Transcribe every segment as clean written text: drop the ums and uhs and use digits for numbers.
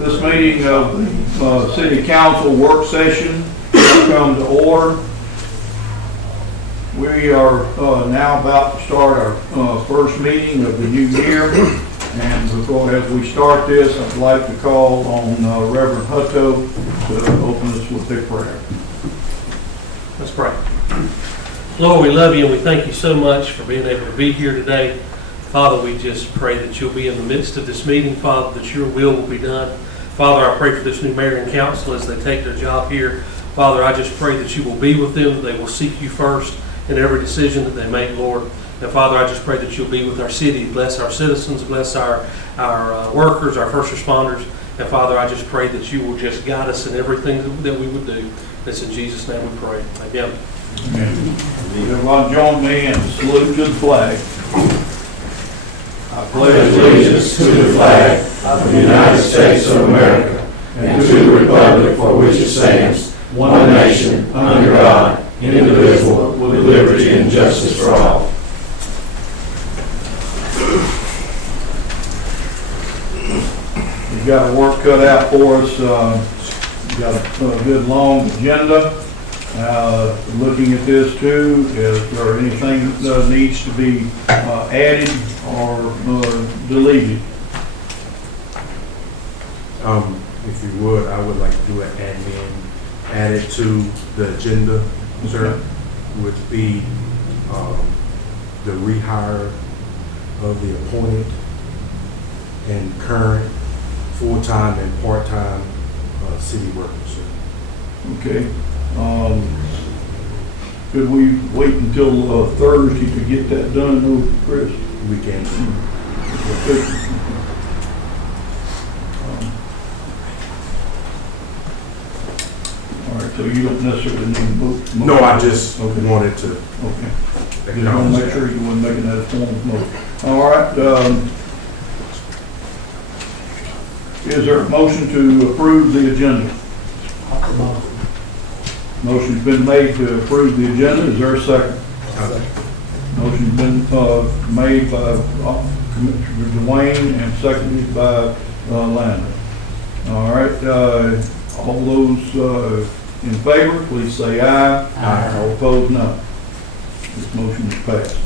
This meeting of the City Council work session will come to order. We are now about to start our first meeting of the new year. And before as we start this, I'd like to call on Reverend Hutto to open us with a prayer. Let's pray. Lord, we love you and we thank you so much for being able to be here today. Father, we just pray that you'll be in the midst of this meeting, Father, that your will be done. Father, I pray for this new mayor and council as they take their job here. Father, I just pray that you will be with them, that they will seek you first in every decision that they make, Lord. And Father, I just pray that you'll be with our city, bless our citizens, bless our workers, our first responders. And Father, I just pray that you will just guide us in everything that we would do. It's in Jesus' name we pray. Amen. Amen. Everyone join me in salute to the flag. I pledge allegiance to the flag of the United States of America and to the republic for which it stands, one nation, under God, indivisible, with liberty and justice for all. You've got our work cut out for us. We've got a good long agenda. Looking at this too, is there anything that needs to be added or deleted? If you would, I would like to do an admin added to the agenda, sir, would be the rehire of the appointed and current full-time and part-time city workers, sir. Okay. Could we wait until Thursday to get that done, though, Chris? We can. All right, so you don't necessarily need to vote? No, I just wanted to. Okay. Just want to make sure you weren't making that a form of motion. All right. Is there a motion to approve the agenda? Motion's been made to approve the agenda. Is there a second? Motion's been made by Commissioner Dwayne and seconded by Landon. All right. All those in favor, please say aye. Aye. All opposed, no. This motion is passed.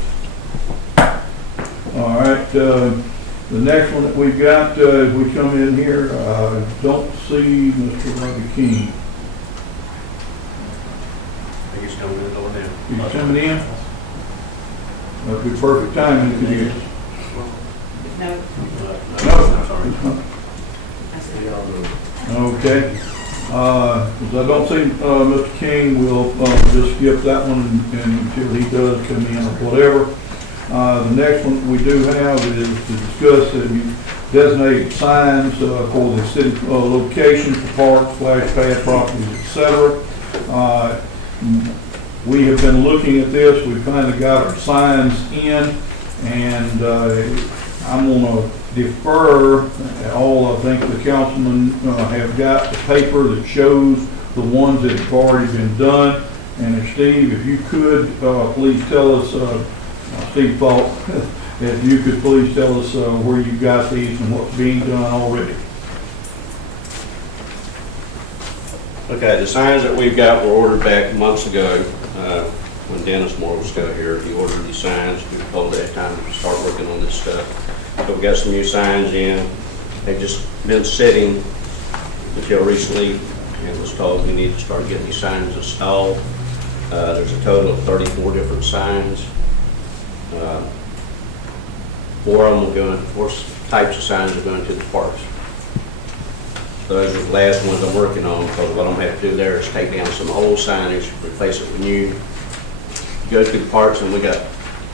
All right. The next one that we've got, as we come in here, I don't see Mr. Robbie King. I think he's coming in the door now. He's coming in? That'd be perfect timing, could you? No. No, sorry. Okay. As I don't see Mr. King, we'll just skip that one until he does come in or whatever. The next one we do have is to discuss designated signs for the city locations for parks, splash pad properties, etc. We have been looking at this. We've kind of got our signs in, and I'm going to defer all. I think the councilmen have got the paper that shows the ones that have already been done. And Steve, if you could please tell us, Steve Falk, if you could please tell us where you got these and what's being done already. Okay, the signs that we've got were ordered back months ago when Dennis Moore was still here. He ordered these signs. We were told at that time to start working on this stuff. So we got some new signs in. They've just been sitting until recently, and was told we need to start getting these signs installed. There's a total of 34 different signs. Four types of signs are going to the parks. Those are the last ones I'm working on, because what I'm going to have to do there is take down some old signage, replace it with new. Go through the parks and we got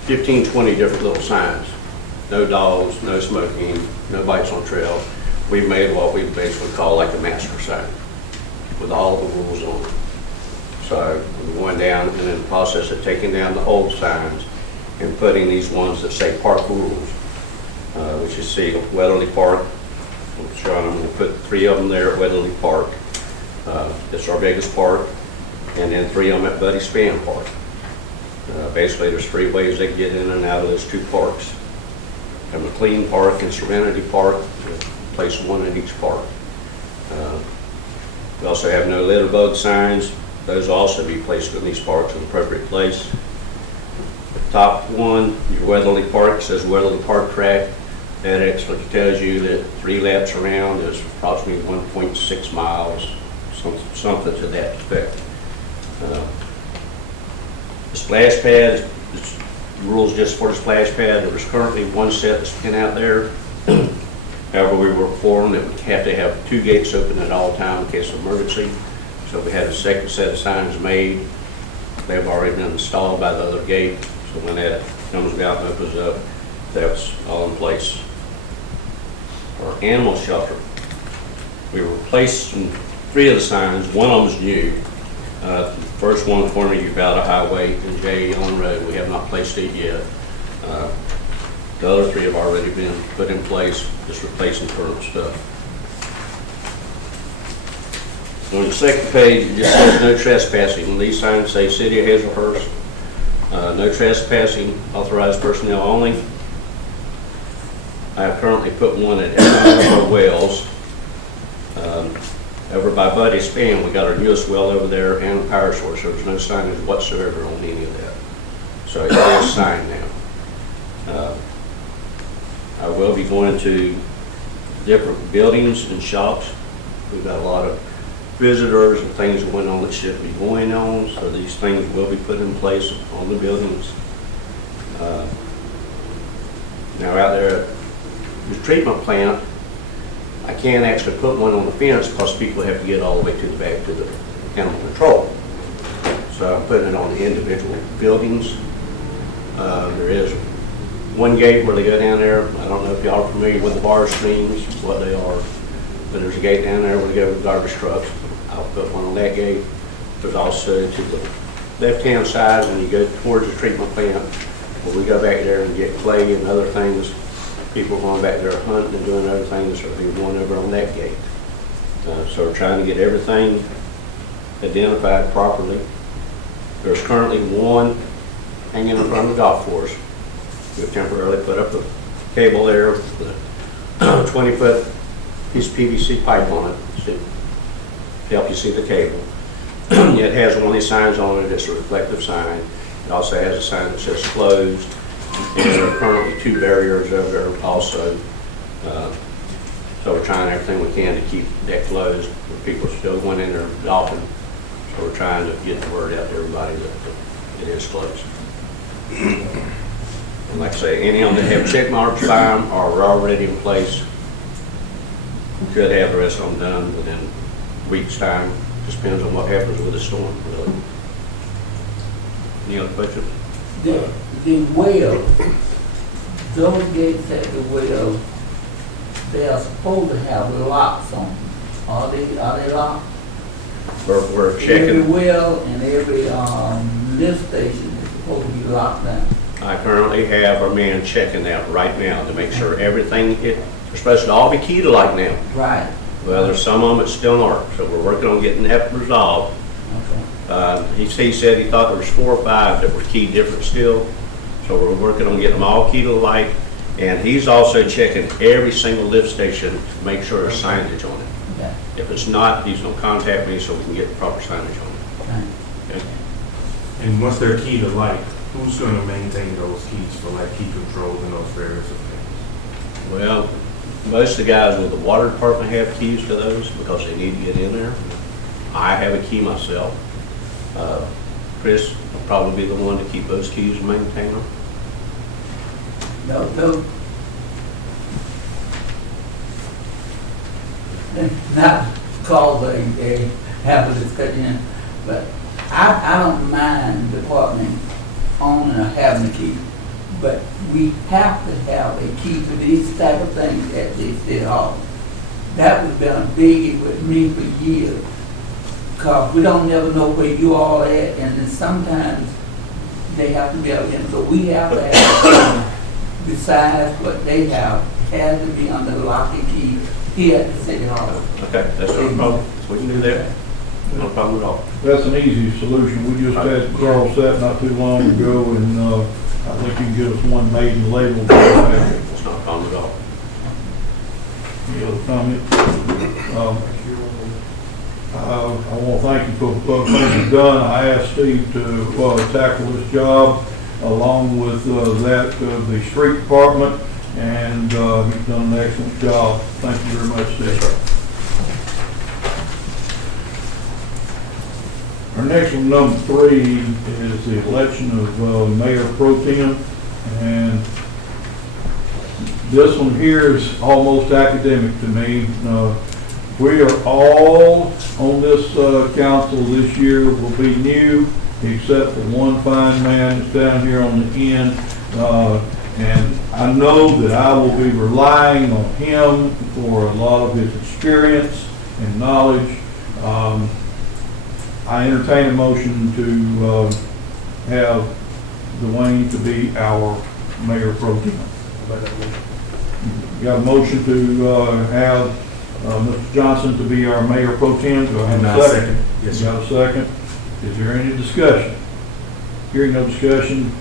15, 20 different little signs. No dogs, no smoking, no bikes on trail. We've made what we basically call like a master sign with all the rules on it. So we're going down and in the process of taking down the old signs and putting these ones that say park rules, which you see Weatherly Park. I'm going to put 3 of them there at Weatherly Park. It's our biggest park, and then 3 of them at Buddy Spann Park. Basically, there's 3 ways they get in and out of those 2 parks. And McLean Park and Serenity Park, place 1 in each park. We also have no litter bug signs. Those will also be placed in these parks in appropriate place. Top one, your Weatherly Park, says Weatherly Park track. That actually tells you that 3 laps around is approximately 1.6 miles, something to that effect. The splash pad, rules just for the splash pad. There is currently one set that's been out there. However, we were informed that we have to have 2 gates open at all times in case of emergency. So we had a second set of signs made. They've already been installed by the other gate. So when that comes out and opens up, that's all in place. Our animal shelter, we replaced 3 of the signs. One of them is new. First one, corner Uvalde Highway and J. Allen Road, we have not placed it yet. The other 3 have already been put in place, just replacing current stuff. On the second page, it just says no trespassing. These signs say City of Hazelhurst, no trespassing, authorized personnel only. I have currently put one at every one of our wells. Over by Buddy Span, we got our newest well over there and power source. There's no signage whatsoever on any of that. So it is signed now. I will be going to different buildings and shops. We've got a lot of visitors and things going on that should be going on, so these things will be put in place on the buildings. Now out there at the treatment plant, I can't actually put one on the fence because people have to get all the way to the back to the animal control. So I'm putting it on the individual buildings. There is one gate where they go down there. I don't know if y'all are familiar with the bar streams, what they are, but there's a gate down there where they go with garbage trucks. I'll put one on that gate. There's also to the left-hand side when you go towards the treatment plant, where we go back there and get clay and other things. People going back there hunting and doing other things, so they're going over on that gate. So we're trying to get everything identified properly. There's currently one hanging in front of the golf course. We've temporarily put up a cable there with a 20-foot piece of PVC pipe on it to help you see the cable. It has one of these signs on it. It's a reflective sign. It also has a sign that says closed. And there are currently 2 barriers over there also. So we're trying everything we can to keep that closed. People are still going in there golfing. So we're trying to get the word out to everybody that it is closed. And like I say, any of them that have check marks by them are already in place. We could have the rest of them done within a week's time. Just depends on what happens with the storm, really. Any other questions? The well, those gates at the well, they are supposed to have locks on them. Are they locked? We're Every checking. well and every lift station is supposed to be locked down. I currently have our man checking that right now to make sure everything, they're supposed to all be keyed alike now. Right. Well, there's some of them that still aren't, so we're working on getting that resolved. Okay. He said he thought there was 4 or 5 that were keyed different still, so we're working on getting them all keyed alike. And he's also checking every single lift station to make sure there's signage on it. Okay. If it's not, he's gonna contact me so we can get the proper signage on it. Thank you. Okay? And once they're keyed alike, who's going to maintain those keys for like key controls and those various things? Well, most of the guys with the water department have keys to those because they need to get in there. I have a key myself. Chris will probably be the one to keep those keys and maintain them. No, not cause a have a discussion, but I don't mind the department owning or having a key, but we have to have a key for these type of things at the state hall. That was been a biggie with me for years, because we don't never know where you all at, and then sometimes they have to be able to, so we have to have, besides what they have, has to be under lock and key here at the city hall. Okay, that's no problem. We can do that. No problem at all. That's an easy solution. We just had Carl set not too long ago, and I think you can get us one made and labeled. It's not a problem at all. Any other comment? I want to thank you for what you've done. I asked Steve to tackle this job along with that of the street department, and he's done an excellent job. Thank you very much, Steve. Our next one, number 3, is the election of Mayor Pro Tem, and this one here is almost academic to me. We are all on this council this year will be new, except for one fine man that's down here on the end. And I know that I will be relying on him for a lot of his experience and knowledge. I entertain a motion to have Dwayne to be our Mayor Pro Tem. You got a motion to have Mr. Johnson to be our Mayor Pro Tem. Do I have a second? Yes, You got a second? Is there any discussion? Hearing no discussion,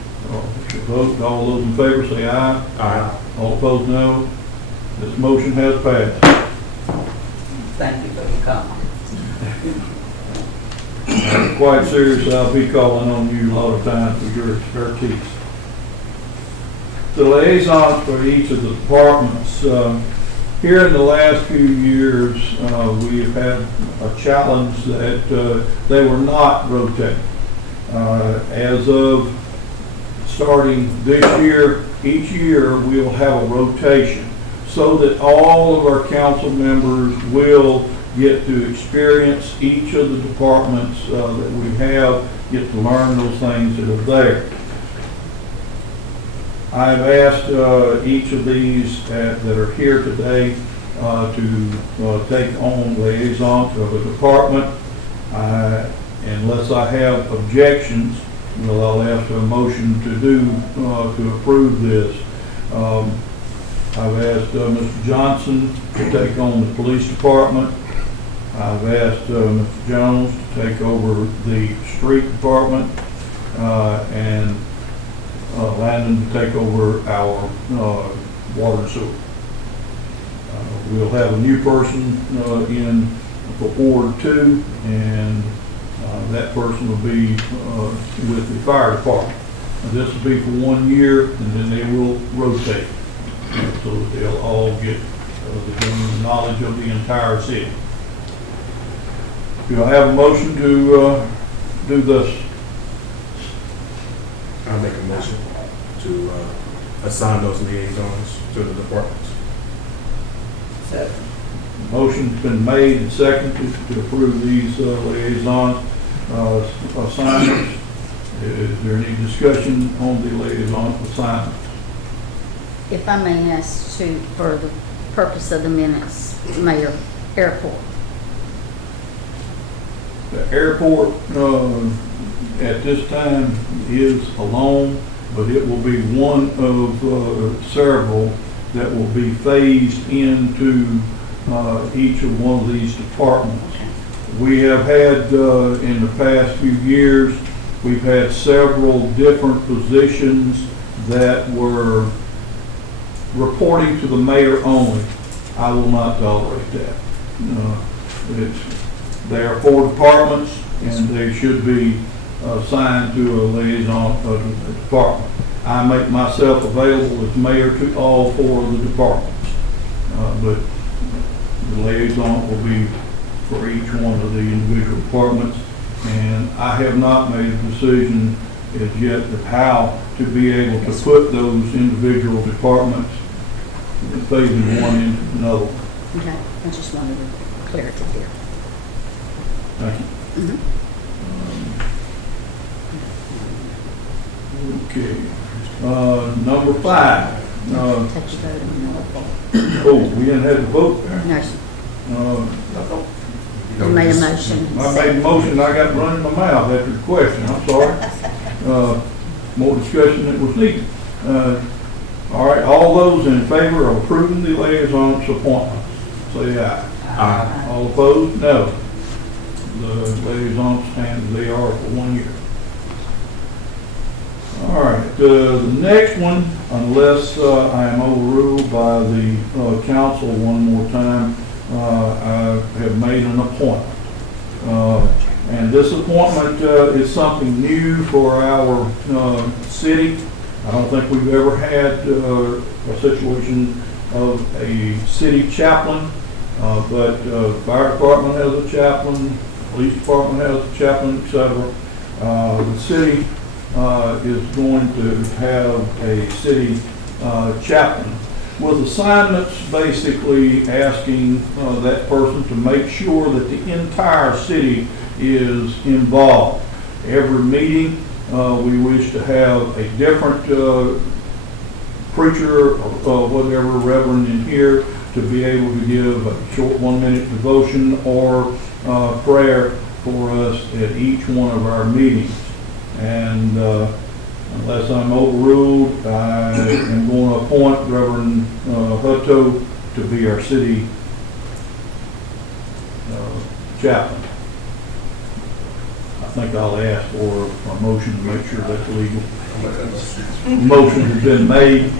vote. All those in favor say aye. Aye. All opposed, no. This motion has passed. Thank you for your comment. Quite serious, I'll be calling on you a lot of times for your expertise. The liaisons for each of the departments. Here in the last few years, we have had a challenge that they were not rotating. As of starting this year, each year we'll have a rotation so that all of our council members will get to experience each of the departments that we have, get to learn those things that are there. I've asked each of these that are here today to take on liaisons of a department. Unless I have objections, I'll ask a motion to approve this. I've asked Mr. Johnson to take on the police department. I've asked Mr. Jones to take over the street department, and Landon to take over our water and sewer. We'll have a new person in for Ward 2, and that person will be with the fire department. Now, this will be for 1 year, and then they will rotate, so that they'll all get the knowledge of the entire city. Do I have a motion to do this? I'll make a motion to assign those liaisons to the departments. Second. Motion's been made and seconded to approve these liaison assignments. Is there any discussion on the liaison assignments? If I may ask to, for the purpose of the minutes, Mayor, airport. The airport at this time is alone, but it will be one of several that will be phased into each of one of these departments. We have had in the past few years, we've had several different positions that were reporting to the mayor only. I will not tolerate that. They are 4 departments, and they should be assigned to a liaison of the department. I make myself available as mayor to all 4 of the departments, but the liaison will be for each one of the individual departments. And I have not made a decision as yet of how to be able to put those individual departments, phasing one into another. Okay, I just wanted clarity there. Thank you. Okay. Number 5. Take your vote on the vote. Oh, we didn't have a vote there. No, sir. Uh, You made a motion. I made a motion, I got running my mouth after the question, I'm sorry. More discussion than was needed. All right, all those in favor of approving the liaison's appointments, say aye. Aye. All opposed, no. The liaisons stand as they are for 1 year. All right, the next one, unless I am overruled by the council one more time, I have made an appointment. And this appointment is something new for our city. I don't think we've ever had a situation of a city chaplain, but fire department has a chaplain, police department has a chaplain, etc. The city is going to have a city chaplain with assignments basically asking that person to make sure that the entire city is involved. Every meeting, we wish to have a different preacher or whatever reverend in here to be able to give a short 1-minute devotion or prayer for us at each one of our meetings. And unless I'm overruled, I am going to appoint Reverend Hutto to be our city chaplain. I think I'll ask for a motion to make sure that's legal. Motion has been made.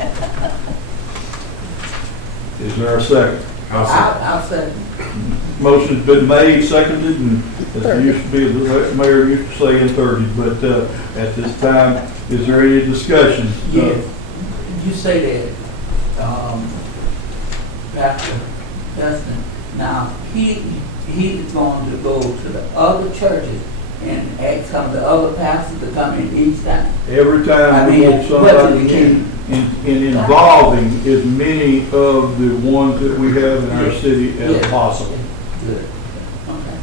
Is there a second? I'll say, Motion's been made, seconded, and as it used to be, the mayor used to say in 30, but at this time, is there any discussion? yes, you say that, Pastor Dustin, now, he's going to go to the other churches and ask some of the other pastors to come in each time. Every time we get somebody in involving as many of the ones that we have in our city as Yes. possible. Good. Okay.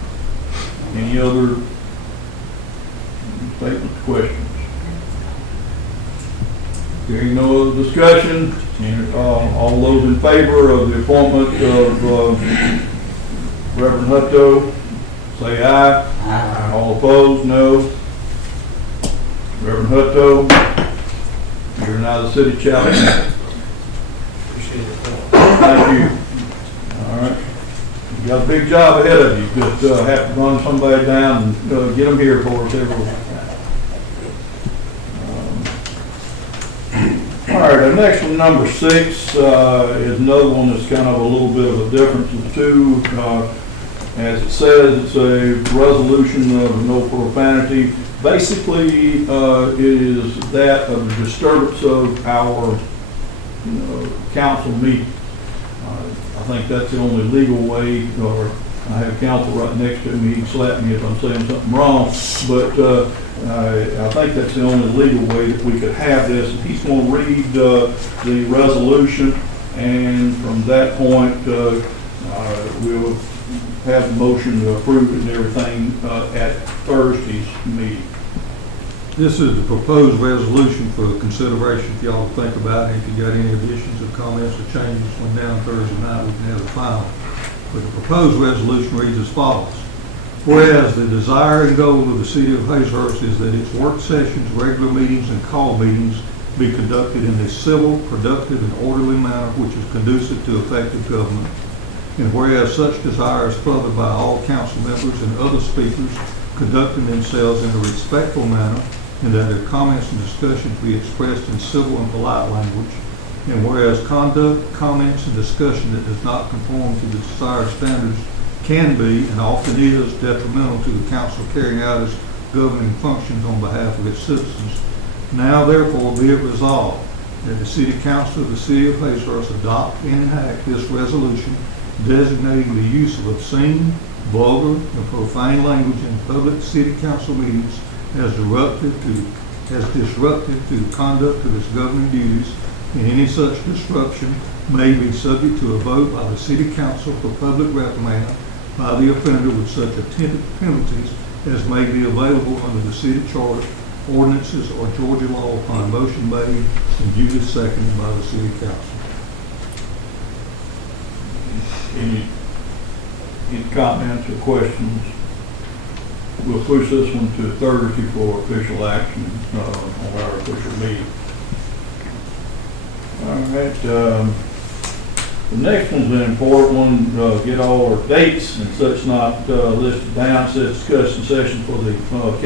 Any other statements, questions? Hearing no other discussion, and, all those in favor of the appointment of Reverend Hutto, say aye. Aye. All opposed, no. Reverend Hutto, you're now the city chaplain. Thank you. All right. You got a big job ahead of you. Just have to run somebody down and get them here for us every. All right, the next one, number 6, is another one that's kind of a little bit of a difference of two. As it says, it's a resolution of no profanity. Basically, it is that of the disturbance of our council meeting. I think that's the only legal way, or I have counsel right next to me, he can slap me if I'm saying something wrong, but I think that's the only legal way that we could have this. And he's going to read the resolution, and from that point, we'll have the motion to approve it and everything at Thursday's meeting. This is the proposed resolution for consideration for y'all to think about. If you got any additions or comments or changes when down Thursday night, we can have the final. But the proposed resolution reads as follows. Whereas the desire and goal of the city of Hazlehurst is that its work sessions, regular meetings, and call meetings be conducted in a civil, productive, and orderly manner which is conducive to effective government. And whereas such desire is furthered by all council members and other speakers conducting themselves in a respectful manner, and that their comments and discussions be expressed in civil and polite language. And whereas conduct, comments, and discussion that does not conform to the desired standards can be, and often is, detrimental to the council carrying out its governing functions on behalf of its citizens. Now therefore be it resolved that the City Council of the City of Hazlehurst adopt and enact this resolution designating the use of obscene, vulgar, and profane language in public city council meetings as disruptive to the conduct of its governing duties, and any such disruption may be subject to a vote by the City Council for public reprimand by the offender with such attendant penalties as may be available under the city charter, ordinances, or Georgia law upon motion made and duly seconded by the City Council. Any comments or questions? We'll push this one to Thursday for official action on our official meeting. All right, the next one's an important one. Get all our dates and such not listed down. Says discussion session for the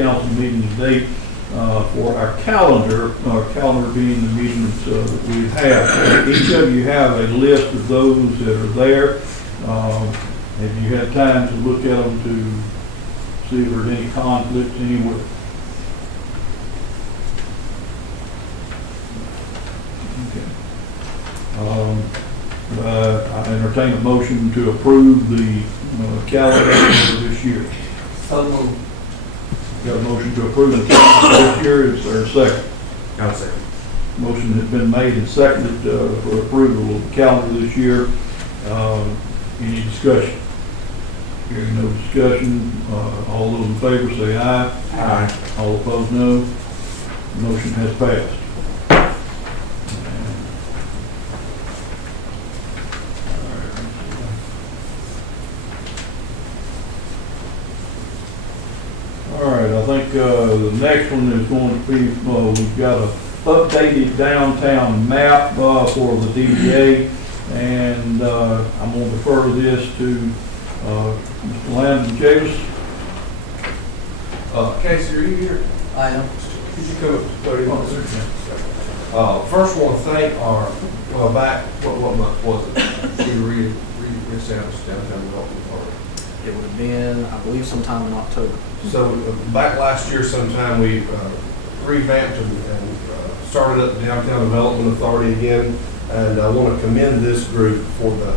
council meeting date for our calendar being the meetings that we have. Each of you have a list of those that are there. Have you had time to look at them to see if there's any conflicts anywhere. Okay. I entertain a motion to approve the calendar for this year. So moved. Got a motion to approve the calendar this year, is there a second? I'll say. Motion has been made and seconded for approval of the calendar this year. Any discussion? Hearing no discussion, all those in favor say aye. Aye. All opposed, no. Motion has passed. All right, I think the next one is going to be, we've got a updated downtown map for the DDA, and I'm going to defer this to Mr. Landon James. Casey, are you here? I am. Could you come up to 31? First, I want to thank our, back, what month was it? We reestablished downtown development authority. It would have been, I believe, sometime in October. So back last year sometime, we revamped and started up the Downtown Development Authority again. And I want to commend this group for the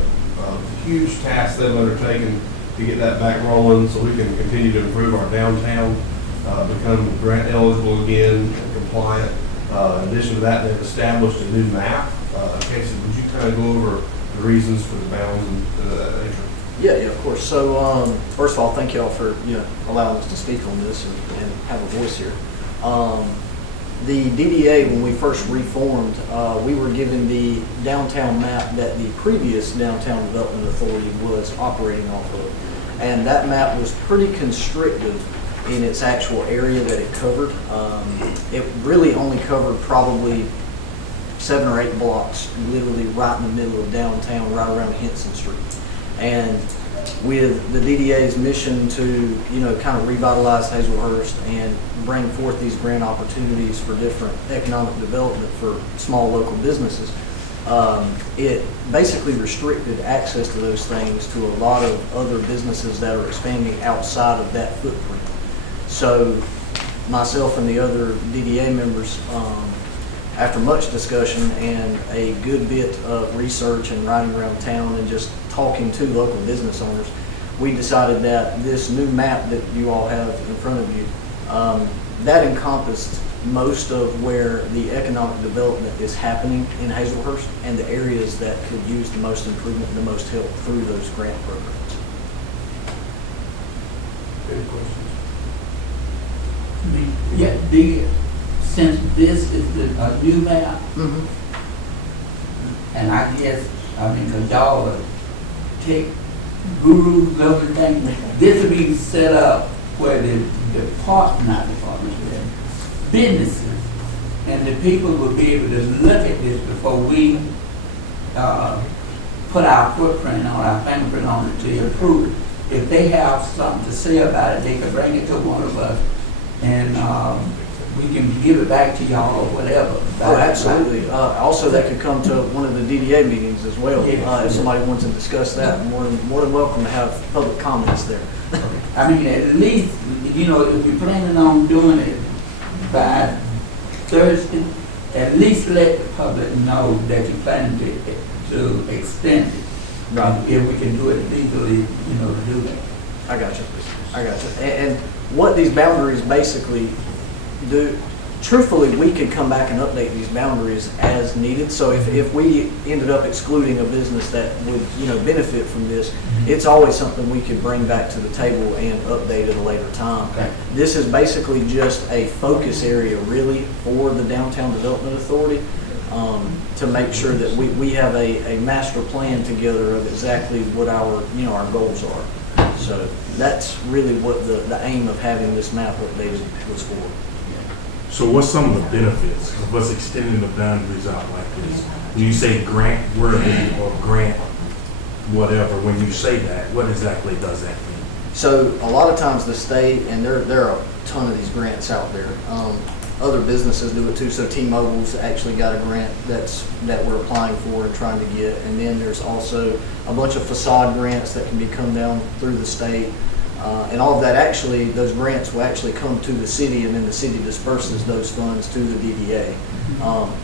huge task they've undertaken to get that back rolling so we can continue to improve our downtown, become grant eligible again and compliant. In addition to that, they've established a new map. Casey, would you kind of go over the reasons for the bounds and that nature? Yeah, of course. So, first of all, thank you all for allowing us to speak on this and have a voice here. The DDA, when we first reformed, we were given the downtown map that the previous Downtown Development Authority was operating off of. And that map was pretty constrictive in its actual area that it covered. It really only covered probably 7 or 8 blocks, literally right in the middle of downtown, right around Henson Street. And with the DDA's mission to, kind of revitalize Hazelhurst and bring forth these grant opportunities for different economic development for small local businesses, it basically restricted access to those things to a lot of other businesses that are expanding outside of that footprint. So myself and the other DDA members, after much discussion and a good bit of research and riding around town and just talking to local business owners, we decided that this new map that you all have in front of you, that encompassed most of where the economic development is happening in Hazelhurst and the areas that could use the most improvement and the most help through those grant programs. Any questions? Since this is a new map, and I guess, because y'all are tech gurus and everything, this will be set up where the businesses and the people will be able to look at this before we put our footprint on, our fingerprint on it to approve it. If they have something to say about it, they can bring it to one of us and we can give it back to y'all or whatever. Oh, absolutely. Also, that could come to one of the DDA meetings as well. Yeah. If somebody wants to discuss that, more than welcome to have public comments there. At least, if you're planning on doing it by Thursday, at least let the public know that you're planning to extend it. Right. If we can do it legally, to do that. I got you. And what these boundaries basically do, truthfully, we could come back and update these boundaries as needed. So if we ended up excluding a business that would, benefit from this, it's always something we could bring back to the table and update at a later time. Okay. This is basically just a focus area really for the Downtown Development Authority, to make sure that we have a master plan together of exactly what our goals are. So that's really what the aim of having this map updated was for. So what's some of the benefits of us extending the boundaries out like this? When you say grant worthy or grant whatever, when you say that, what exactly does that mean? So a lot of times the state, and there are a ton of these grants out there. Other businesses do it too. So T-Mobile's actually got a grant that we're applying for and trying to get. And then there's also a bunch of facade grants that can be come down through the state. And all of that actually, those grants will actually come to the city, and then the city disperses those funds to the DDA.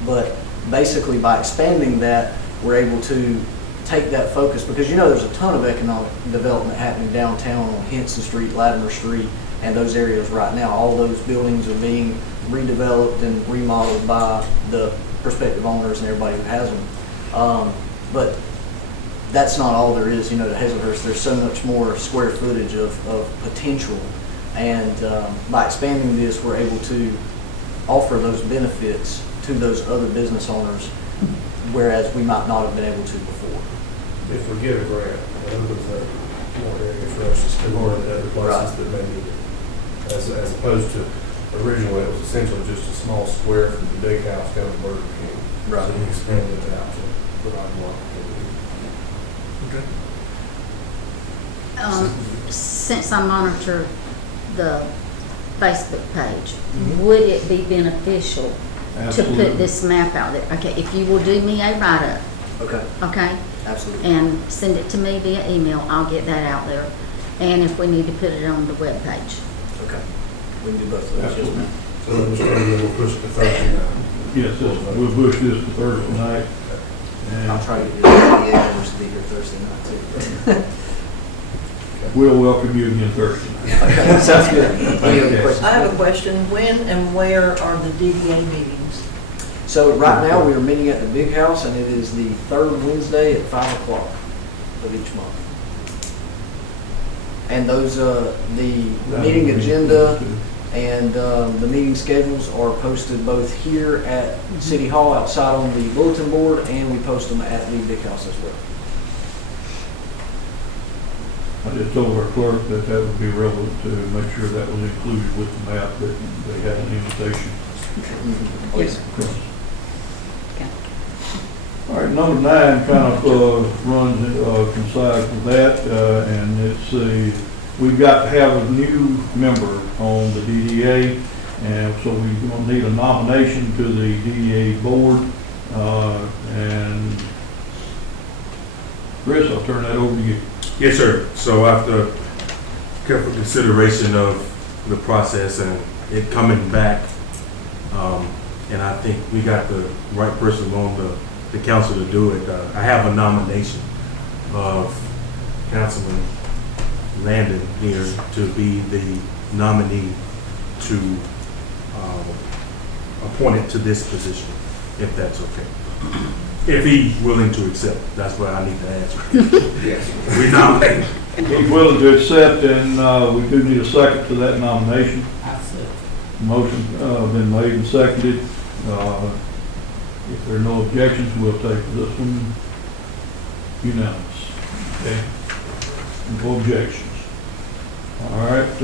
But basically, by expanding that, we're able to take that focus, because there's a ton of economic development happening downtown on Henson Street, Latimer Street, and those areas right now. All those buildings are being redeveloped and remodeled by the prospective owners and everybody who has them. But that's not all there is, to Hazelhurst. There's so much more square footage of potential. And by expanding this, we're able to offer those benefits to those other business owners, whereas we might not have been able to before. If we get a grant, that opens up more area for us to explore in other places that may need it. As opposed to originally, it was essentially just a small square from the big house down to Burger King. Right. So we expanded it out to provide more opportunity. Since I monitor the Facebook page, would it be beneficial to Absolutely. put this map out there? Okay, if you will do me a write-up, Okay, okay, absolutely. and send it to me via email, I'll get that out there. And if we need to put it on the webpage. Okay. We can do both of those, yes, ma'am. So then we'll push it to Thursday night. Yes, we'll push this to Thursday night. I'll And try to get the DDA members to be here Thursday night too. we'll welcome you again Thursday night. Okay, sounds good. Any other questions? I have a question. When and where are the DDA meetings? So right now, we are meeting at the Big House, and it is the third Wednesday at 5 o'clock of each month. And those, the meeting agenda and the meeting schedules are posted both here at City Hall outside on the bulletin board, and we post them at the Big House as well. I just told our clerk that would be relevant to make sure that was included with the map, that they had an invitation. Please. All right, number 9 kind of runs coincides with that, and it's we've got to have a new member on the DDA, and so we're going to need a nomination to the DDA board, and Chris, I'll turn that over to you. Yes, sir. So after careful consideration of the process and it coming back, and I think we got the right person on the council to do it, I have a nomination of Councilman Landon here to be the nominee to appointed to this position, if that's okay. If he's willing to accept, that's what I need to answer. Yes. We nominate. He's willing to accept, and we do need a second to that nomination. Absolutely. Motion been made and seconded. If there are no objections, we'll take this one unanimous. Okay? No objections. All right.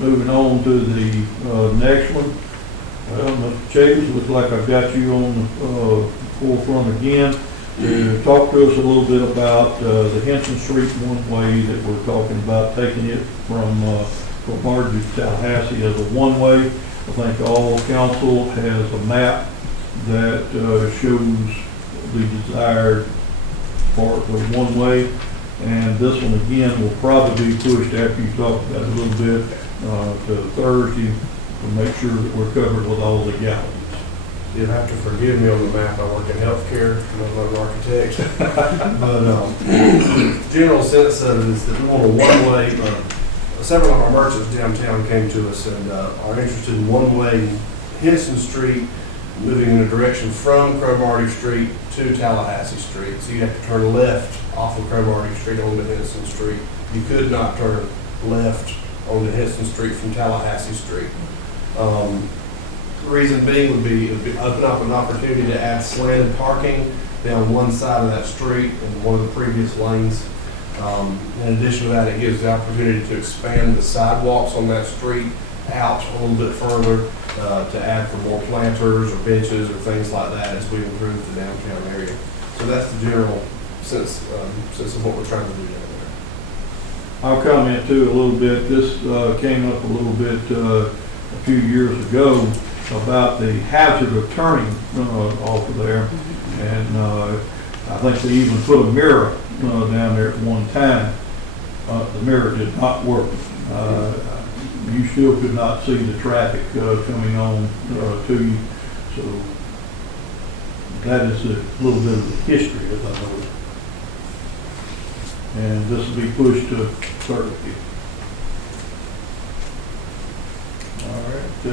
Moving on to the next one. Well, Mr. Chambers, looks like I've got you on the forefront again to talk to us a little bit about the Henson Street one-way that we're talking about, taking it from Martin to Tallahassee as a one-way. I think all council has a map that shows the desired part of one-way, and this one again will probably be pushed after you talk about it a little bit to Thursday to make sure that we're covered with all legalities. You'll have to forgive me on the map. I work in healthcare. I'm not an architect. But general sense of it is that we want a one-way. Several of our merchants downtown came to us and are interested in one-way Henson Street, moving in a direction from Cromartie Street to Tallahassee Street. So you have to turn left off of Cromartie Street onto Henson Street. You could not turn left onto Henson Street from Tallahassee Street. Reason being would be open up an opportunity to add slanted parking down one side of that street in one of the previous lanes. In addition to that, it gives the opportunity to expand the sidewalks on that street out a little bit further to add for more planters or benches or things like that as we improve the downtown area. So that's the general sense of what we're trying to do down there. I'll comment too a little bit. This came up a little bit a few years ago about the hazard of turning off of there, and I think they even put a mirror down there at one time. the mirror did not work. You still could not see the traffic coming on to you. So that is a little bit of the history, as I know it. And this will be pushed to 30. All right,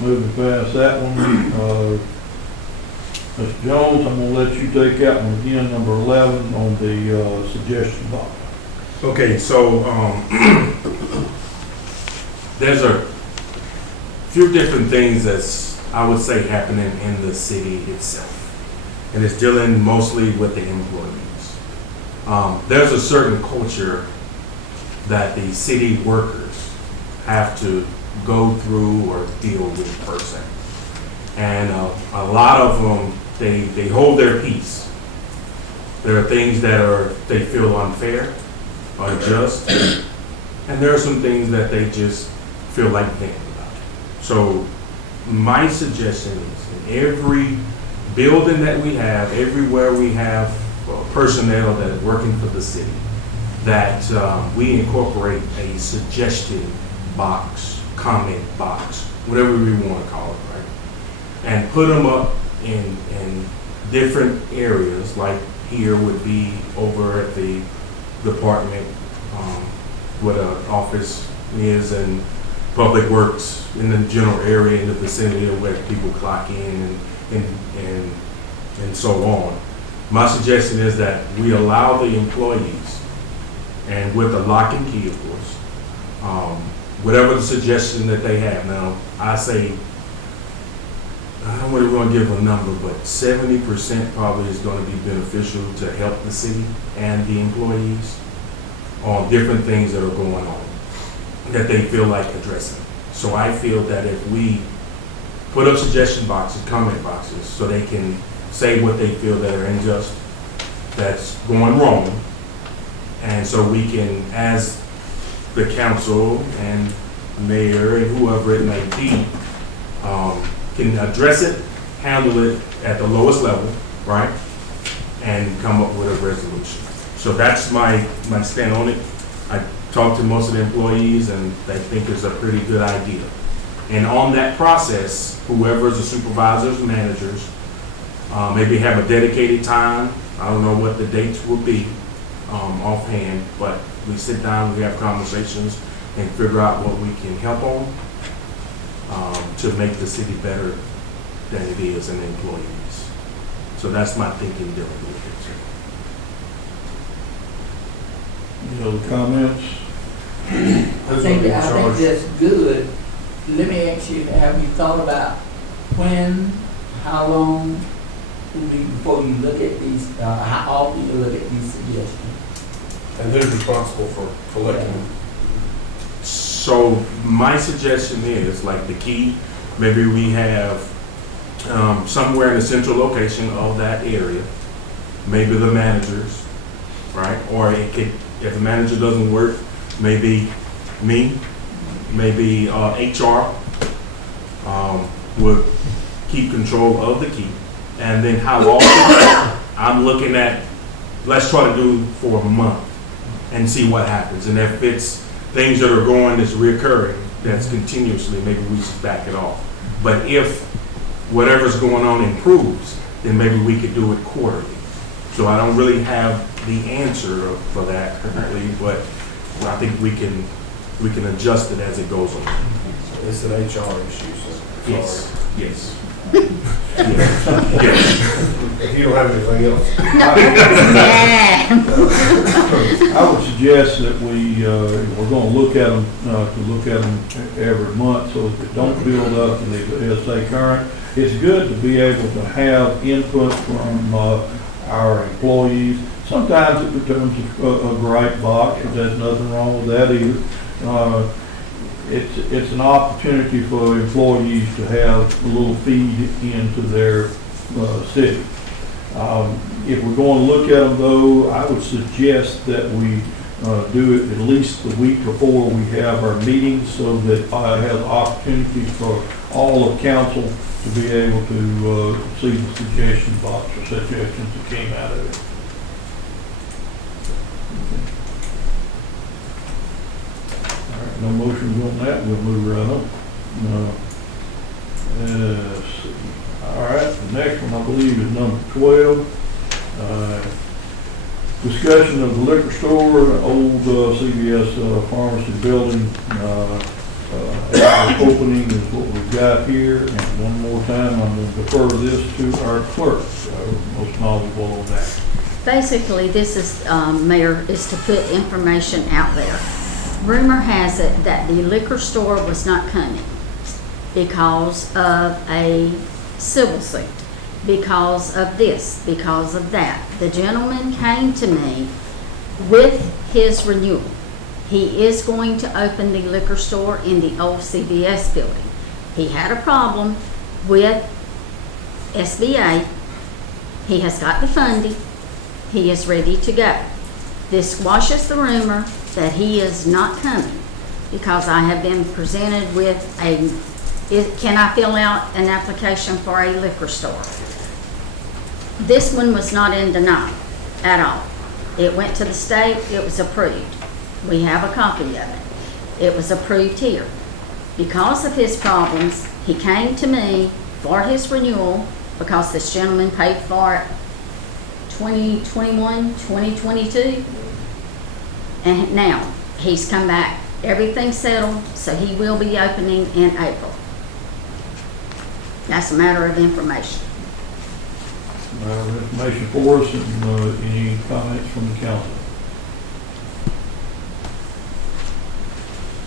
moving past that one, Mr. Jones, I'm gonna let you take that one again, number 11 on the suggestion box. Okay, so, there's a few different things that's, I would say, happening in the city itself. And it's dealing mostly with the employees. There's a certain culture that the city workers have to go through or deal with per se. And a lot of them, they hold their peace. There are things that they feel unfair, unjust, and there are some things that they just feel like venting about. So my suggestion is in every building that we have, everywhere we have personnel that are working for the city, that we incorporate a suggestion box, comment box, whatever we want to call it, right? And put them up in different areas, like here would be over at the department where the office is, and Public Works in the general area in the vicinity of where people clock in and so on. My suggestion is that we allow the employees, and with a lock and key, of course, whatever the suggestion that they have. Now, I say, I don't really want to give a number, but 70% probably is going to be beneficial to help the city and the employees on different things that are going on that they feel like addressing. So I feel that if we put up suggestion boxes, comment boxes, so they can say what they feel that are unjust, that's going wrong, and so we can, as the council and mayor and whoever it may be, can address it, handle it at the lowest level, right? And come up with a resolution. So that's my stand on it. I talked to most of the employees and they think it's a pretty good idea. And on that process, whoever's the supervisors, managers, maybe have a dedicated time. I don't know what the dates will be offhand, but we sit down, we have conversations and figure out what we can help on to make the city better than it is and employees. So that's my thinking dealing with it. Any other comments? I think that's good. Let me ask you, have you thought about when, how long before you look at these, how often you look at these suggestions? And who's responsible for collecting? So my suggestion is, like the key, maybe we have somewhere in the central location of that area, maybe the managers, right? Or it could, if the manager doesn't work, maybe me, maybe HR would keep control of the key. And then how often, I'm looking at, let's try to do for a month and see what happens. And if it's things that are going that's reoccurring, that's continuously, maybe we should back it off. But if whatever's going on improves, then maybe we could do it quarterly. So I don't really have the answer for that currently, but I think we can adjust it as it goes on. It's an HR issue, so. Yes, yes. If you don't have anything else. I would suggest that we're gonna look at them, every month, so that they don't build up and they stay current. It's good to be able to have input from, our employees. Sometimes it becomes a gripe box, but there's nothing wrong with that either. It's an opportunity for employees to have a little feed into their city. If we're going to look at them though, I would suggest that we do it at least the week before we have our meetings, so that I have opportunities for all of council to be able to see the suggestion box or suggestions that came out of it. no motions on that, we'll move right on. Let's see. All right, the next one I believe is number 12. Discussion of the liquor store, old CVS pharmacy building, opening is what we've got here. And one more time, I'm going to defer this to our clerk, most knowledgeable on that. Basically, this is, Mayor, is to put information out there. Rumor has it that the liquor store was not coming because of a civil suit, because of this, because of that. The gentleman came to me with his renewal. He is going to open the liquor store in the old CVS building. He had a problem with SBA. He has got the funding. He is ready to go. This squashes the rumor that he is not coming because I have been presented with can I fill out an application for a liquor store? This one was not in denial at all. It went to the state, it was approved. We have a copy of it. It was approved here. Because of his problems, he came to me for his renewal because this gentleman paid for it 2021, 2022. And now he's come back, everything's settled, so he will be opening in April. That's a matter of information. Information for us, and any comments from the council?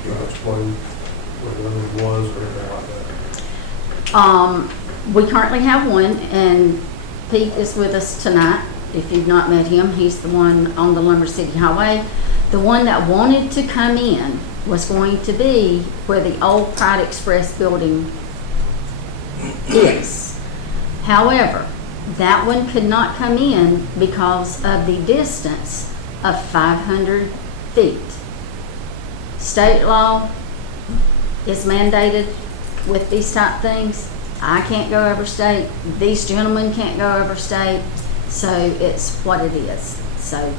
Can I explain what the other was or anything like that? We currently have one, and Pete is with us tonight. If you've not met him, he's the one on the Lumber City Highway. The one that wanted to come in was going to be where the old Pride Express building is. However, that one could not come in because of the distance of 500 feet. State law is mandated with these type things. I can't go over state. These gentlemen can't go over state. So it's what it is. So.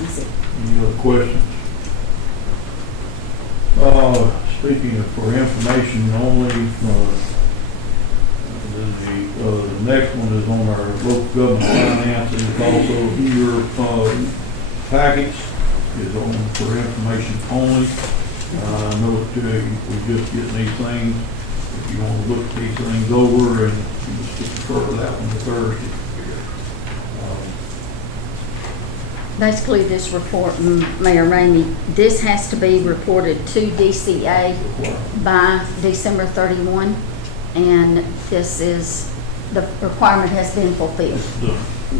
That's it. Any other questions? Speaking of for information only, the next one is on our local government finances. It's also here, package is on for information only. I know that we just getting these things. If you want to look these things over and just defer that one to Thursday. Basically, this report, Mayor Ramey, this has to be reported to DCA by December 31, and this is, the requirement has been fulfilled.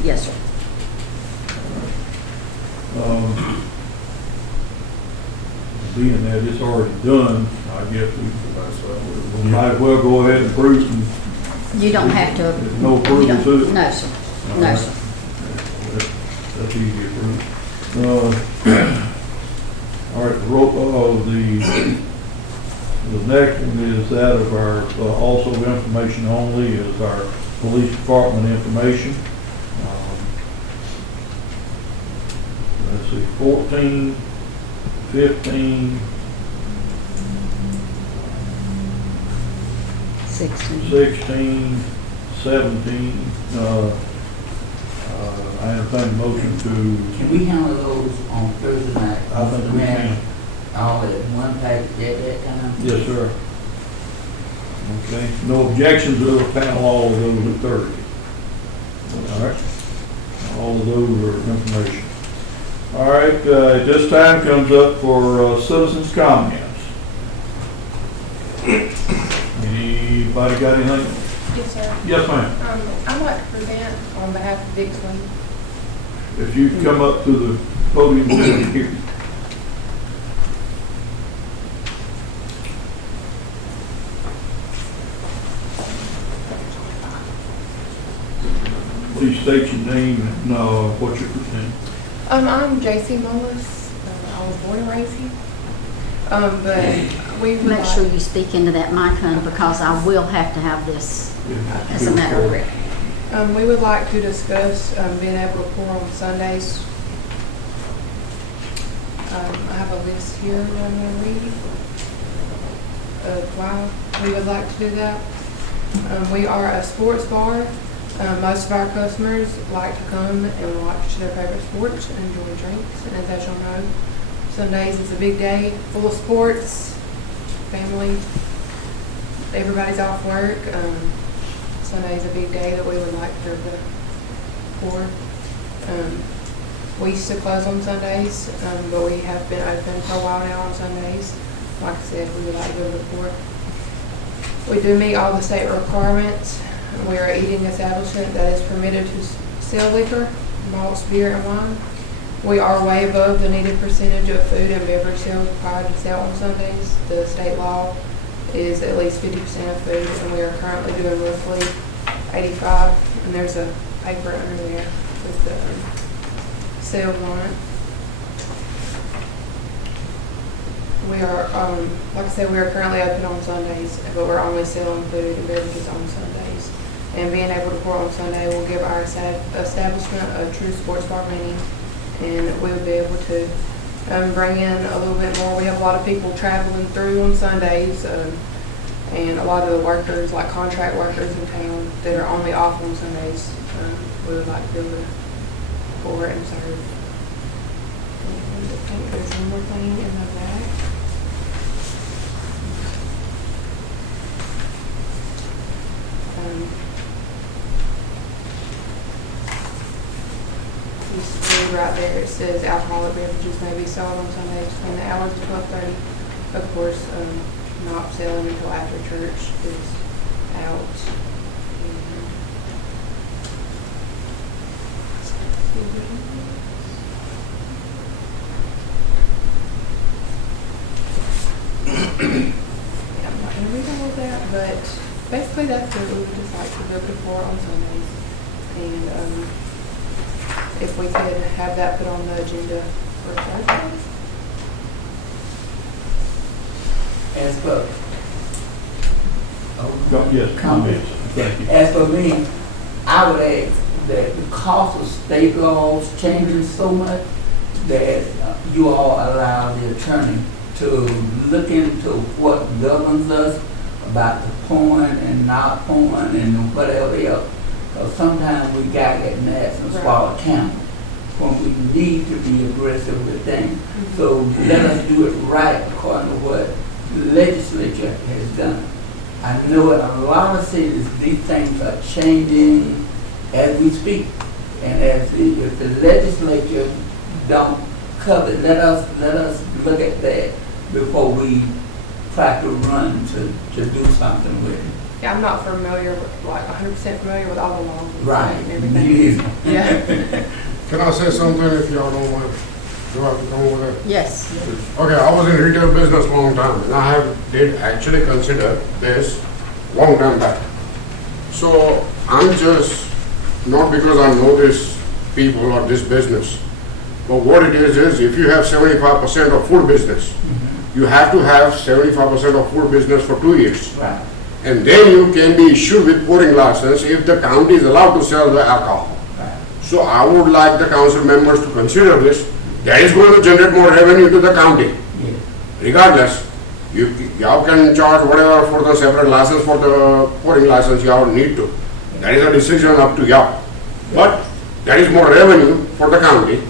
Yes, sir. Being that it's already done, I guess we might as well go ahead and approve them. You don't have to. No approval to it? No, sir. No, sir. That's easy for me. All right, the next one is that of our, also information only, is our police department information. Let's see, 14, 15, 16, 17, I entertain a motion to. Can we handle those on Thursday night? I think we can. All in one package, that kind of? Yes, sir. Okay, no objections, we'll panel all of those at Thursday. All right, all of those are information. All right, at this time comes up for citizens' comments. Anybody got anything? Yes, sir. Yes, ma'am. I'd like to present on behalf of Dixon. If you come up to the podium here. Please state your name and what you're presenting. I'm J.C. Mullis. I was born and raised here. But we would Make like- sure you speak into that mic, honey, because I will have to have this as a matter of record. We would like to discuss being able to pour on Sundays. I have a list here that I'm going to read of why we would like to do that. We are a sports bar. Most of our customers like to come and watch their favorite sports and enjoy drinks. And as y'all know, Sundays is a big day, full of sports, family. Everybody's off work. Sunday's a big day that we would like to pour. We used to close on Sundays, but we have been open for a while now on Sundays. Like I said, we would like to be able to pour. We do meet all the state requirements. We are an eating establishment that is permitted to sell liquor, malts, beer, and wine. We are way above the needed percentage of food and beverage sales required to sell on Sundays. The state law is at least 50% of food, and we are currently doing roughly 85. And there's a paper under there with the sales on it. We are, like I said, we are currently open on Sundays, but we're only selling food and beverages on Sundays. And being able to pour on Sunday will give our establishment a true sports bar meaning, and we will be able to bring in a little bit more. We have a lot of people traveling through on Sundays, and a lot of the workers, like contract workers in town, that are only off on Sundays. We would like to be able to pour and serve. And I think there's one more thing in the back. You see right there, it says alcoholic beverages may be sold on Sundays between the hours of 12:30. Of course, not selling until after church is out. I'm not going to read all of that, but basically that's what we would just like to be able to pour on Sundays. And if we could have that put on the agenda for Thursday. As for, Yes, comments. Thank you. as for me, I would ask that because of state laws changing so much, that you all allow the attorney to look into what governs us about the pouring and not pouring and whatever else. Because sometimes we got that mess and swallow county when we need to be aggressive with things. So let us do it right according to what the legislature has done. I know in a lot of cities, these things are changing as we speak. And as if the legislature don't cover it, let us look at that before we try to run to do something with it. Yeah, I'm not familiar with, like 100% familiar with all the laws and Right. and everything. Yeah. Can I say something if y'all don't want, do I have to come over there? Yes. Okay, I was in retail business long time, and I did actually consider this long time back. So I'm just, not because I know this people or this business, but what it is if you have 75% of food business, you have to have 75% of food business for 2 years. Right. And then you can be issued with pouring license if the county is allowed to sell the alcohol. Right. So I would like the council members to consider this. That is going to generate more revenue to the county. Yeah. Regardless, y'all can charge whatever for the separate license, for the pouring license y'all need to. That is a decision up to y'all. But that is more revenue for the county.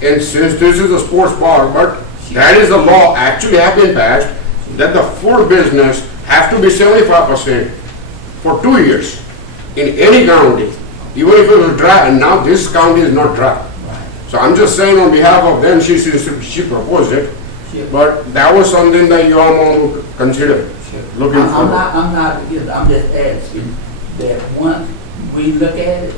And since this is a sports bar, but that is the law actually have been passed, that the food business have to be 75% for 2 years in any county, even if it was dry, and now this county is not dry. Right. So I'm just saying on behalf of them, she proposed it, Sure. but that was something that you all want to consider, Sure. looking I'm for. not against, I'm just asking that once we look at it,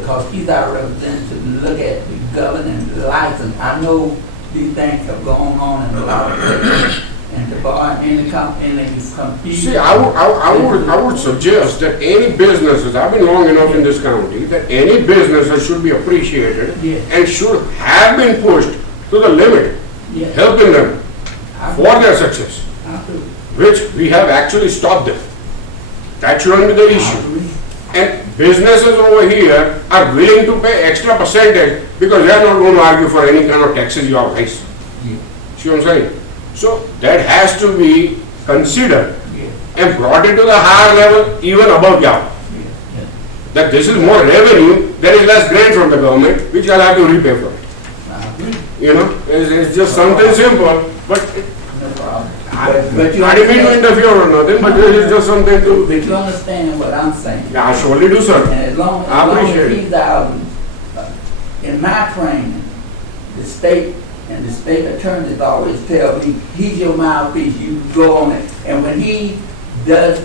because he's our representative, look at the governing license. I know these things have gone on in a lot of places, and to bar any confusion. See, I would suggest that any businesses, I've been long enough in this county, that any businesses should be appreciated Yeah. and should have been pushed to the limit, Yeah. helping them I- for their success, I agree. which we have actually stopped them. That shouldn't be the I issue. agree. And businesses over here are willing to pay extra percentage because they are not going to argue for any kind of taxes you have raised. Yeah. See what I'm saying? So that has to be considered Yeah. and brought into the higher level, even above y'all. Yeah. That this is more revenue, there is less grant from the government, which I'll have to repay for. I agree. You know, it's just something simple, but No problem. I But you I didn't mean to understand- interfere or nothing, but it is just something to, But you understand what I'm saying? yeah, I surely do, sir. And as long I appreciate as it. he's out, in my training, the state and the state attorneys always tell me, he's your mouthpiece, you go on it. And when he does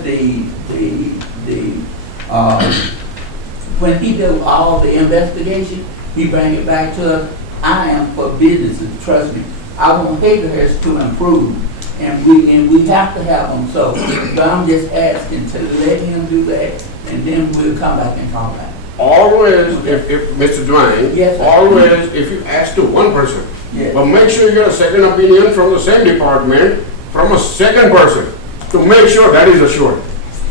when he does all the investigation, he bring it back to us. I am for businesses, trust me. I want Haverhurst to improve, and we have to have them, so, but I'm just asking to let him do that, and then we'll come back and talk about it. Always, if Mr. Dwayne, Yes, sir. always, if you ask to one person, Yeah. but make sure you get a second opinion from the same department, from a second person, to make sure that is assured.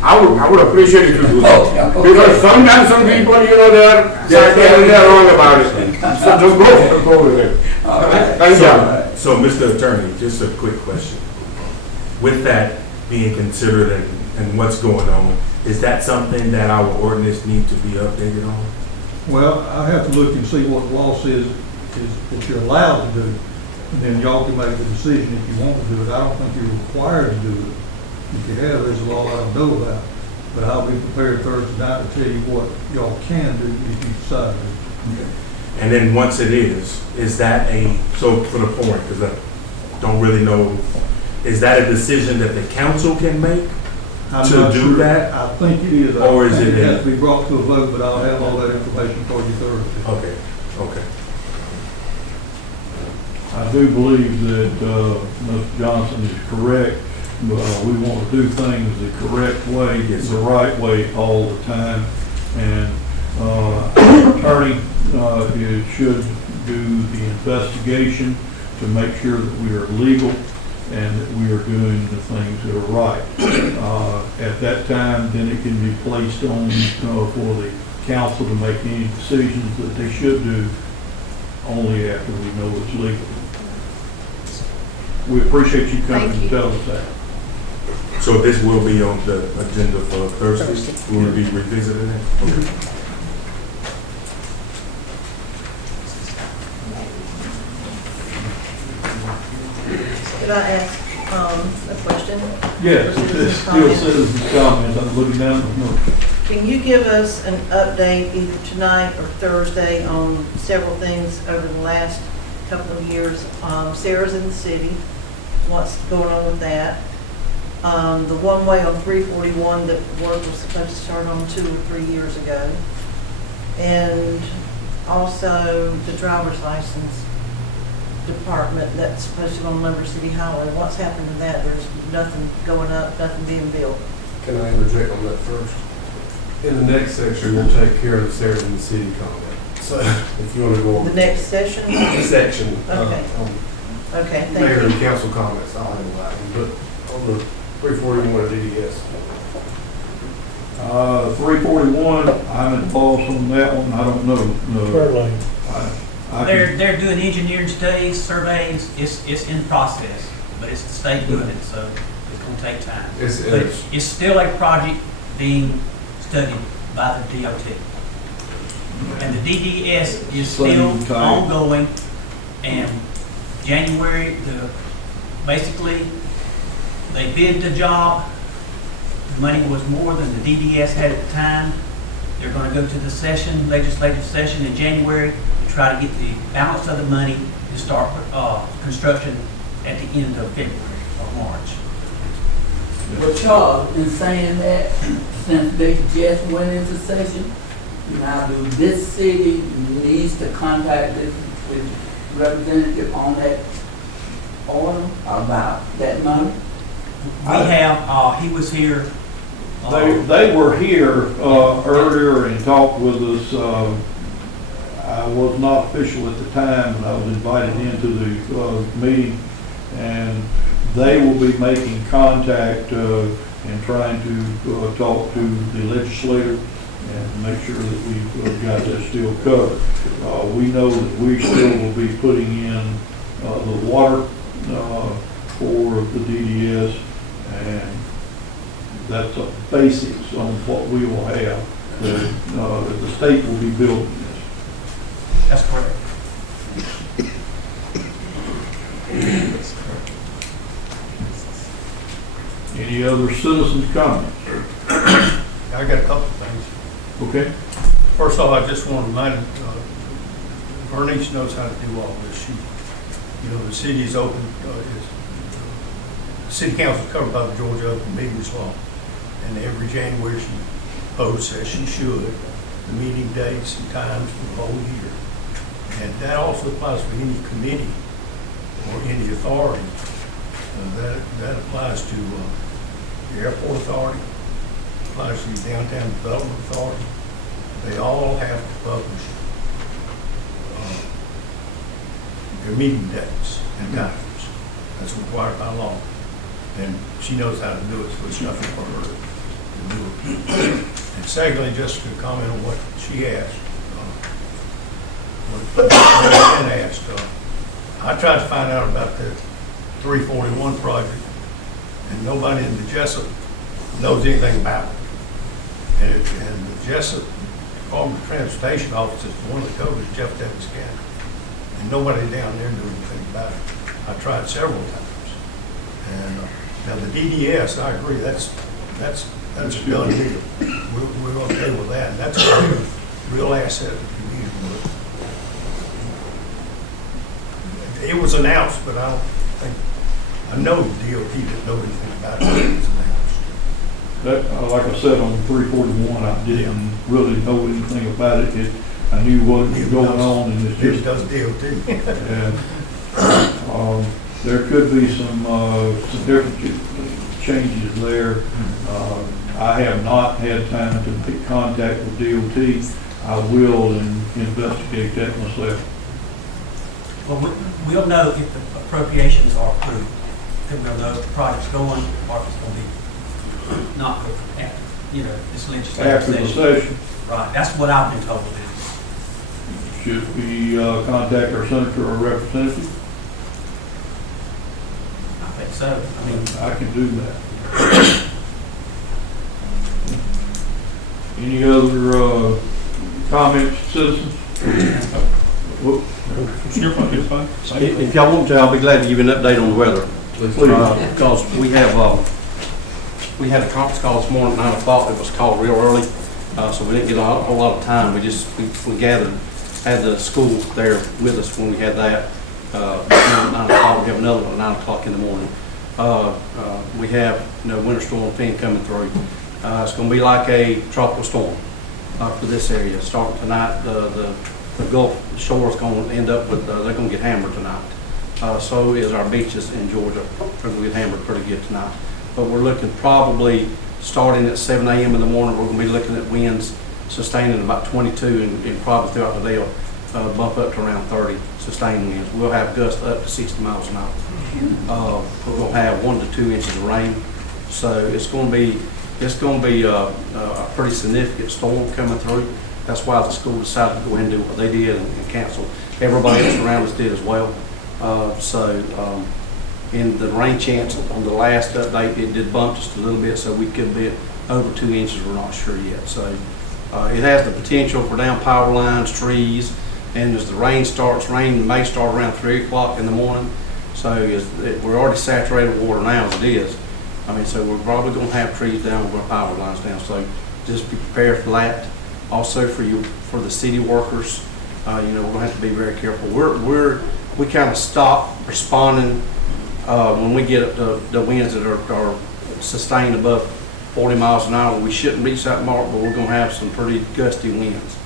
I would appreciate if you do that. Okay. Because sometimes some people, you know, they're wrong about it. So just go with it. All right. Thank you. So, Mr. Attorney, just a quick question. With that being considered and what's going on, is that something that our ordinance need to be updated on? Well, I have to look and see what the law says is that you're allowed to do. And then y'all can make the decision if you want to do it. I don't think you're required to do it. If you have, there's a law I don't know about. But I'll be prepared Thursday night to tell you what y'all can do if you decide to. And then once it is that so for the point, because I don't really know, is that a decision that the council can make? I'm To not do sure. that? I think it is. Or is I think it has to be brought to a vote, but I'll have all that information for you Thursday. Okay. I do believe that Mr. Johnson is correct. We want to do things the correct way, Yes, the sir. right way all the time. And our attorney should do the investigation to make sure that we are legal and that we are doing the things that are right. At that time, then it can be placed on for the council to make any decisions that they should do only after we know it's legal. We appreciate you coming Thank to you. tell us that. So this will be on the agenda for Thursday? We will be revisiting it? Okay. Could I ask a question? Yes, it is still citizens' comments. I'm looking down at the notes. Can you give us an update either tonight or Thursday on several things over the last couple of years? Sarah's in the city, what's going on with that? The one-way on 341 that work was supposed to start on 2 or 3 years ago. And also the driver's license department that's posted on Lumber City Highway. What's happened to that? There's nothing going up, nothing being built. Can I interject on that first? In the next section, we'll take care of the Sarah in the city comment. So if you want to go The on next session? the section, Okay. on Okay, mayor thank and you. council comments, I'll handle that one. But on the 341 of DDS, 341, I'm involved on that one. I don't know. No. I can- They're doing engineering studies, surveys, it's in process, but it's the state doing it, so it's gonna take time. But it's still a project being studied by the DOT. And the DDS is still Same type. ongoing, and January, basically, they bid the job, the money was more than the DDS had at the time. They're gonna go to the session, legislative session in January, to try to get the balance of the money to start, construction at the end of February or March. But Charles, in saying that, since they just went into session, now do this city needs to contact this representative on that order about that money? We have, he was here. They were here earlier and talked with us. I was not official at the time, and I was invited into the meeting. And they will be making contact and trying to talk to the legislator and make sure that we've got that still covered. We know that we still will be putting in the water for the DDS, and that's the basics on what we will have. The state will be building this. That's correct. Any other citizens' comments? I got a couple of things. Okay? First off, I just want to remind, Bernice knows how to do all this. The city is open, the city council is covered by the Georgia Open Meetings Law. And every January she posts, as she should, the meeting dates and times for the whole year. And that also applies for any committee or any authority. That applies to the airport authority, applies to the downtown development authority. They all have to publish their meeting dates and times. That's required by law. And she knows how to do it, so it's nothing for her to do it. And secondly, just to comment on what she asked, what Ken asked, I tried to find out about the 341 project, and nobody in the Jessup knows anything about it. And the Jessup Department of Transportation Office is the one that covers Jeff Davis County. And nobody down there knew anything about it. I tried several times. And now the DDS, I agree, that's a done deal. We're okay with that. And that's a real asset of the community. It was announced, but I don't think, I know DOT didn't know anything about it. It was announced. That, like I said, on 341, I didn't really know anything about it. I knew what was going on, and it's just... It does DOT. And there could be some different changes there. I have not had time to make contact with DOT. I will investigate that myself. Well, we'll know if the appropriations are approved. Then we'll know if the project's going or if it's going to be not good after, this legislative After the session, Right, that's what I've been told. should we contact our senator or representative? I think so. I mean, I can do that. Any other comments, citizens? Whoop. If y'all want to, I'll be glad to give you an update on the weather. Because we had a conference call this morning at 9 o'clock. It was called real early, so we didn't get a whole lot of time. We gathered, had the school there with us when we had that. 9 o'clock, we have another one at 9 o'clock in the morning. We have winter storm thing coming through. It's going to be like a tropical storm for this area. Starting tonight, the Gulf Shore is going to end up with, they're going to get hammered tonight. So is our beaches in Georgia. They're going to get hammered pretty good tonight. But we're looking probably starting at 7 a.m. in the morning, we're going to be looking at winds sustaining about 22 and probably throughout the day bump up to around 30 sustained winds. We'll have gusts up to 60 miles an hour. We're going to have 1 to 2 inches of rain. So it's going to be a pretty significant storm coming through. That's why the school decided to go ahead and do what they did and cancel. Everybody else around us did as well. In the rain chance on the last update, it did bump just a little bit, so we could be over 2 inches. We're not sure yet. So it has the potential for down power lines, trees, and as the rain may start around 3 o'clock in the morning. So we're already saturated with water now as it is. So we're probably going to have trees down, we're going to power lines down. So just be prepared for that. Also for the city workers, we're going to have to be very careful. We kind of stop responding when we get the winds that are sustained above 40 miles an hour. We shouldn't reach that mark, but we're going to have some pretty gusty winds.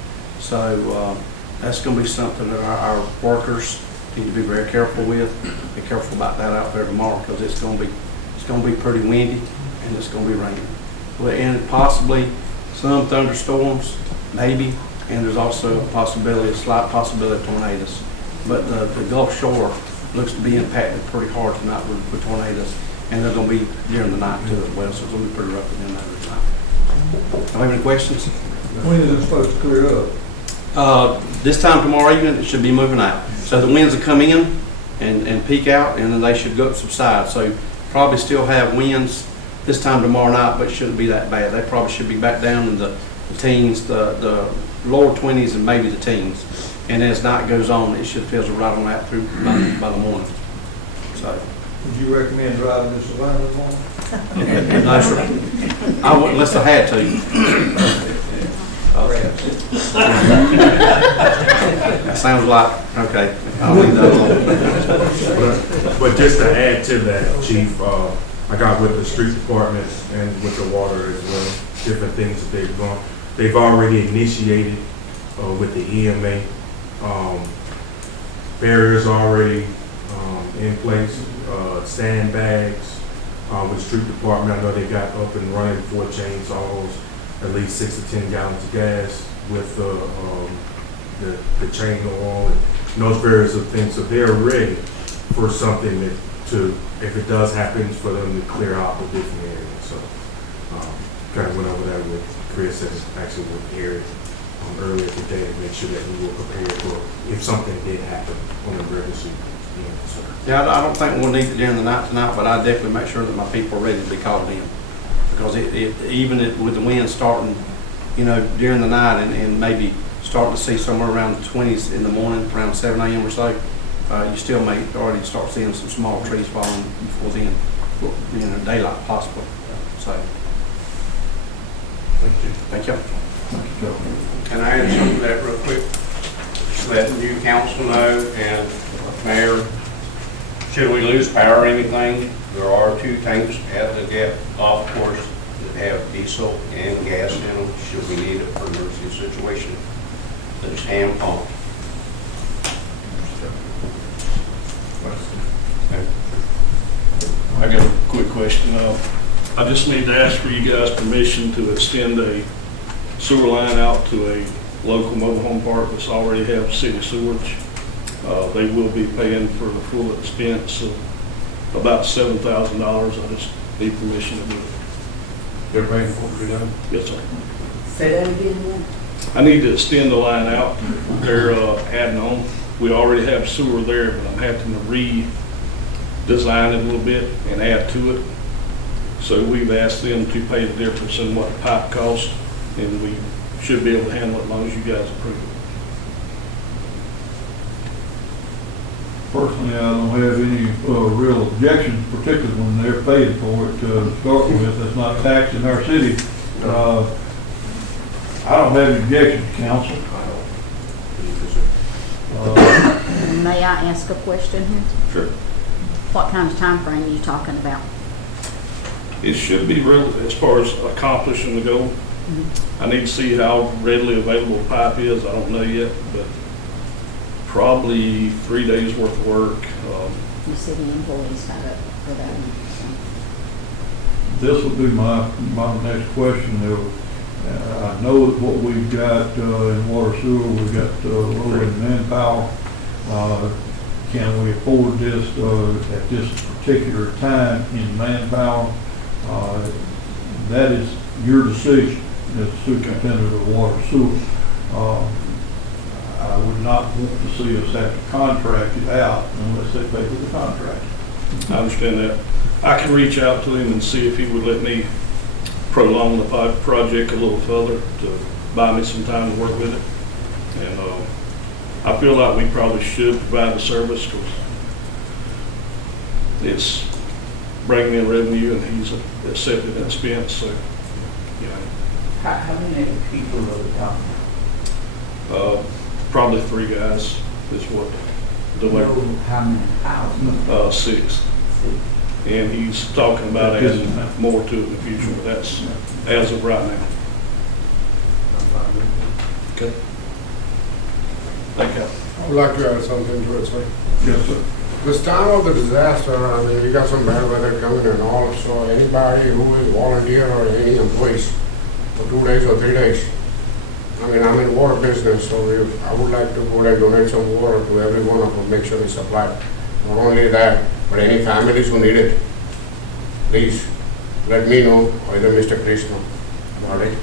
So that's going to be something that our workers need to be very careful with. Be careful about that out there tomorrow, because it's going to be pretty windy and it's going to be raining. And possibly some thunderstorms, maybe, and there's also a slight possibility of tornadoes. But the Gulf Shore looks to be impacted pretty hard tonight with tornadoes, and they're going to be during the night too as well, so it's going to be pretty rough again there tonight. Do you have any questions? When is it supposed to clear up? This time tomorrow evening, it should be moving out. So the winds will come in and peak out, and then they should go subside. So probably still have winds this time tomorrow night, but it shouldn't be that bad. They probably should be back down in the teens, the lower 20s and maybe the teens. And as night goes on, it should fizzle right on out through by the morning. So, Would you recommend driving this around in the morning? no, sir. I wouldn't unless I had to. That sounds like, okay, I'll leave that alone. But just to add to that, Chief, I got with the street department and with the water as well, different things that they've gone. They've already initiated with the EMA. Barriers already in place, sandbags. With the street department, I know they got up and running 4 chainsaws, at least 6 to 10 gallons of gas with the chain oil and those various of things. So they're ready for something that if it does happen, for them to clear out the different areas. So kind of went over that with Chris and actually with Eric earlier today to make sure that we were prepared for if something did happen on the emergency. Yeah, I don't think we'll need it during the night tonight, but I definitely make sure that my people are ready to be called in. Because with the wind starting, during the night and maybe starting to see somewhere around the 20s in the morning, around 7 a.m. or so, you still may already start seeing some small trees falling before then, daylight possible. So, thank you. Can I add something to that real quick? Let the new council know and mayor, should we lose power or anything, there are 2 tanks at the golf course that have diesel and gas in them, should we need it for an emergency situation. That is hand pumped. I got a quick question. I just need to ask for you guys' permission to extend a sewer line out to a local mobile home park that's already have city sewage. They will be paying for the full expense of about $7,000. I just need permission to do it. They're paying for it to be done? Yes, sir. Say that again. I need to extend the line out. They're adding on. We already have sewer there, but I'm having to redesign it a little bit and add to it. So we've asked them to pay the difference in what the pipe costs, and we should be able to handle it as long as you guys approve it. Personally, I don't have any real objections, particularly when they're paid for it to start with. It's not taxed in our city. I don't have any objections, council. May I ask a question here? Sure. What kind of time frame are you talking about? It should be real as far as accomplishing the goal. I need to see how readily available pipe is. I don't know yet, but probably 3 days worth of work. The city employees got up for that. This would be my next question. I know that what we've got in water sewer, we've got low in manpower. Can we afford this at this particular time in manpower? That is your decision as superintendent of water sewer. I would not want to see us have to contract it out unless they pay for the contract. I understand that. I can reach out to him and see if he would let me prolong the project a little further to buy me some time to work with it. And I feel like we probably should provide the service because it's bringing in revenue and he's accepted that expense. So, How many people are we talking about? probably 3 guys is what the way. How many houses? 6. And he's talking about adding more to it in the future, but that's as of right now. Okay. Thank you. I would like to add something to it, sir. Yes, sir. This time of the disaster, I mean, you got some bad weather coming and all, so anybody who is volunteer or any employees for 2 days or 3 days, I mean, I'm in water business, so I would like to go and donate some water to every one of them, make sure it's supplied. Not only that, but any families who need it, please let me know, either Mr. Krishna about it.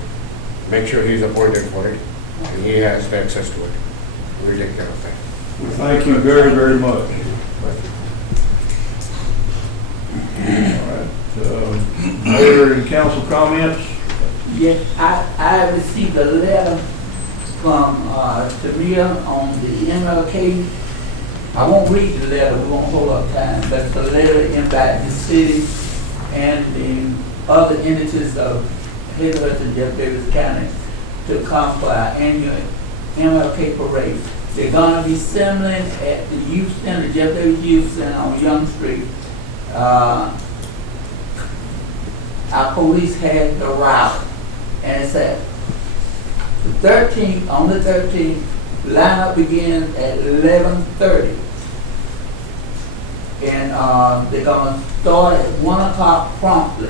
make sure he's appointed for it, and he has the access to it. We'll take care of that. We thank you very, very much. All right, Mayor and council comments? Yes, I received a letter from Tamia on the MLK. I won't read the letter, we won't hold up time, but it's a letter inviting the city and the other entities of Hazelhurst and Jeff Davis County to come for our annual MLK parade. They're gonna be assembling at the youth center, Jeff Davis Youth Center on Young Street. Our police had the route, and it's at the 13th, on the 13th, lineup begins at 11:30. And they're gonna start at 1 o'clock promptly.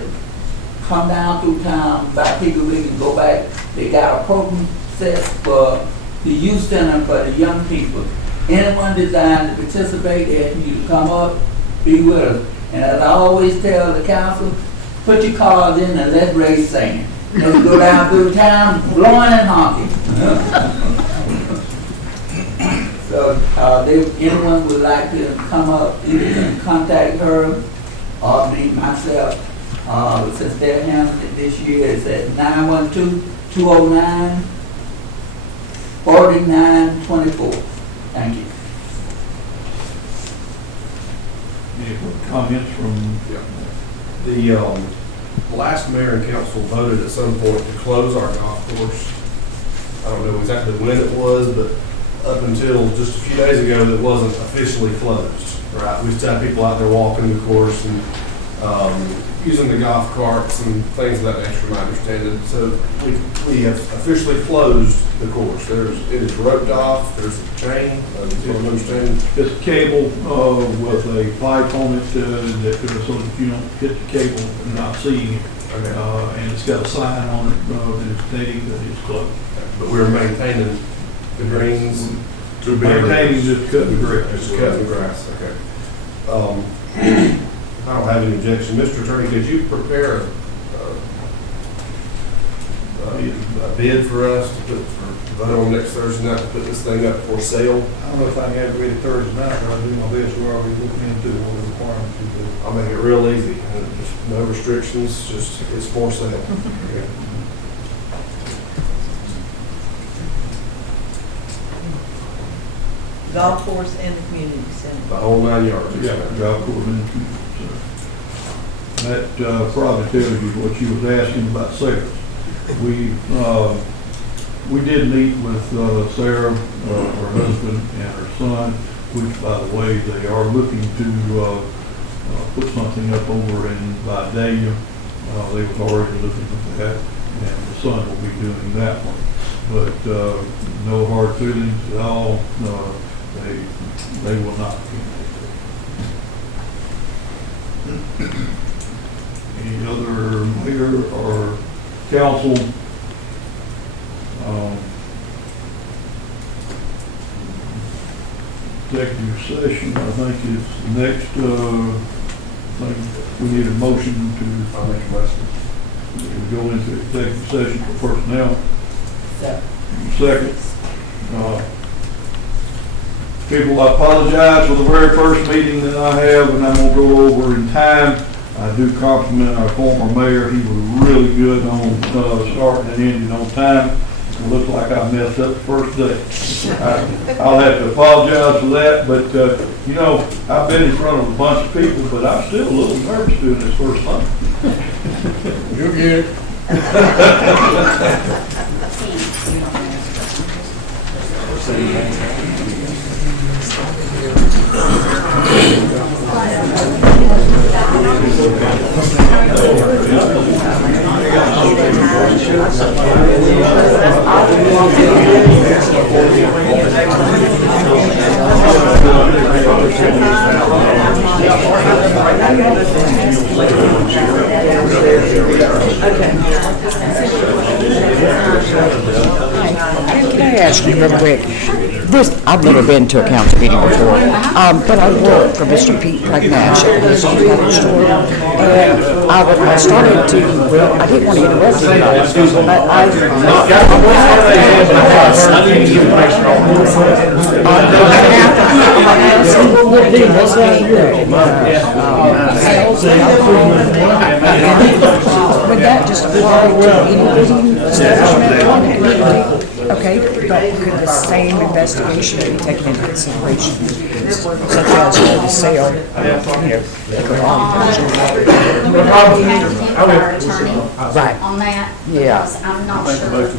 Come down through town, by Piggly Wiggly, and go back. They got a program set for the youth center for the young people. Anyone designed to participate, they ask you to come up, be with us. And as I always tell the council, put your cards in and let's raise sand. Let's go down through town, blowing and honking. So, if anyone would like to come up, you can contact her or me, myself. Since they're handling it this year, it's at 912-209-4924. Thank you. Any comments from The last mayor and council voted at some point to close our golf course. I don't know exactly when it was, but up until just a few days ago, it wasn't officially closed, right? We still have people out there walking the course and using the golf carts and things of that nature, from my understanding. So we have officially closed the course. It is roped off, there's a chain, that's what I'm understanding. It's a cable with a pipe on it so that you don't hit the cable and not seeing it. Okay. And it's got a sign on it that is stating that it's closed. But we're maintaining the greens. Maintaining just cutting the grass. Just cutting the grass, okay. I don't have any objection. Mr. Attorney, could you prepare a bid for us to put, for vote on next Thursday night to put this thing up for sale? I don't know if I can have it ready Thursday night, but I'll do my best. We're already looking into what the requirements is. I'll make it real easy. Just no restrictions, just it's for sale. Okay. Golf course and the community center. The whole 9 yards. Yeah, golf course and that probably tells you what you was asking about Sarah. We did meet with Sarah, her husband, and her son, which, by the way, they are looking to put something up over in Vidalia. They was already looking at that, and the son will be doing that one. But no hard feelings at all. They will not be. Any other mayor or council? Executive session, I think is the next thing. We need a motion to. I'll make a motion. Go into executive session for personnel. Second. People, I apologize for the very first meeting that I have, and I'm gonna go over in time. I do compliment our former mayor. He was really good on starting and ending on time. It looks like I messed up the first day. I'll have to apologize for that, but you know, I've been in front of a bunch of people, but I'm still a little nervous doing this first time. You get it. Can I ask you real quick? I've never been to a council meeting before, but I work for Mr. Pete Pragnash at his department store. And I started to, I didn't want to interrupt you, but would that just apply to any eating establishment in the community? Okay, but could the same investigation be taken into consideration, such as for the sale of, Our attorney Right. on that. Yeah. Because I'm not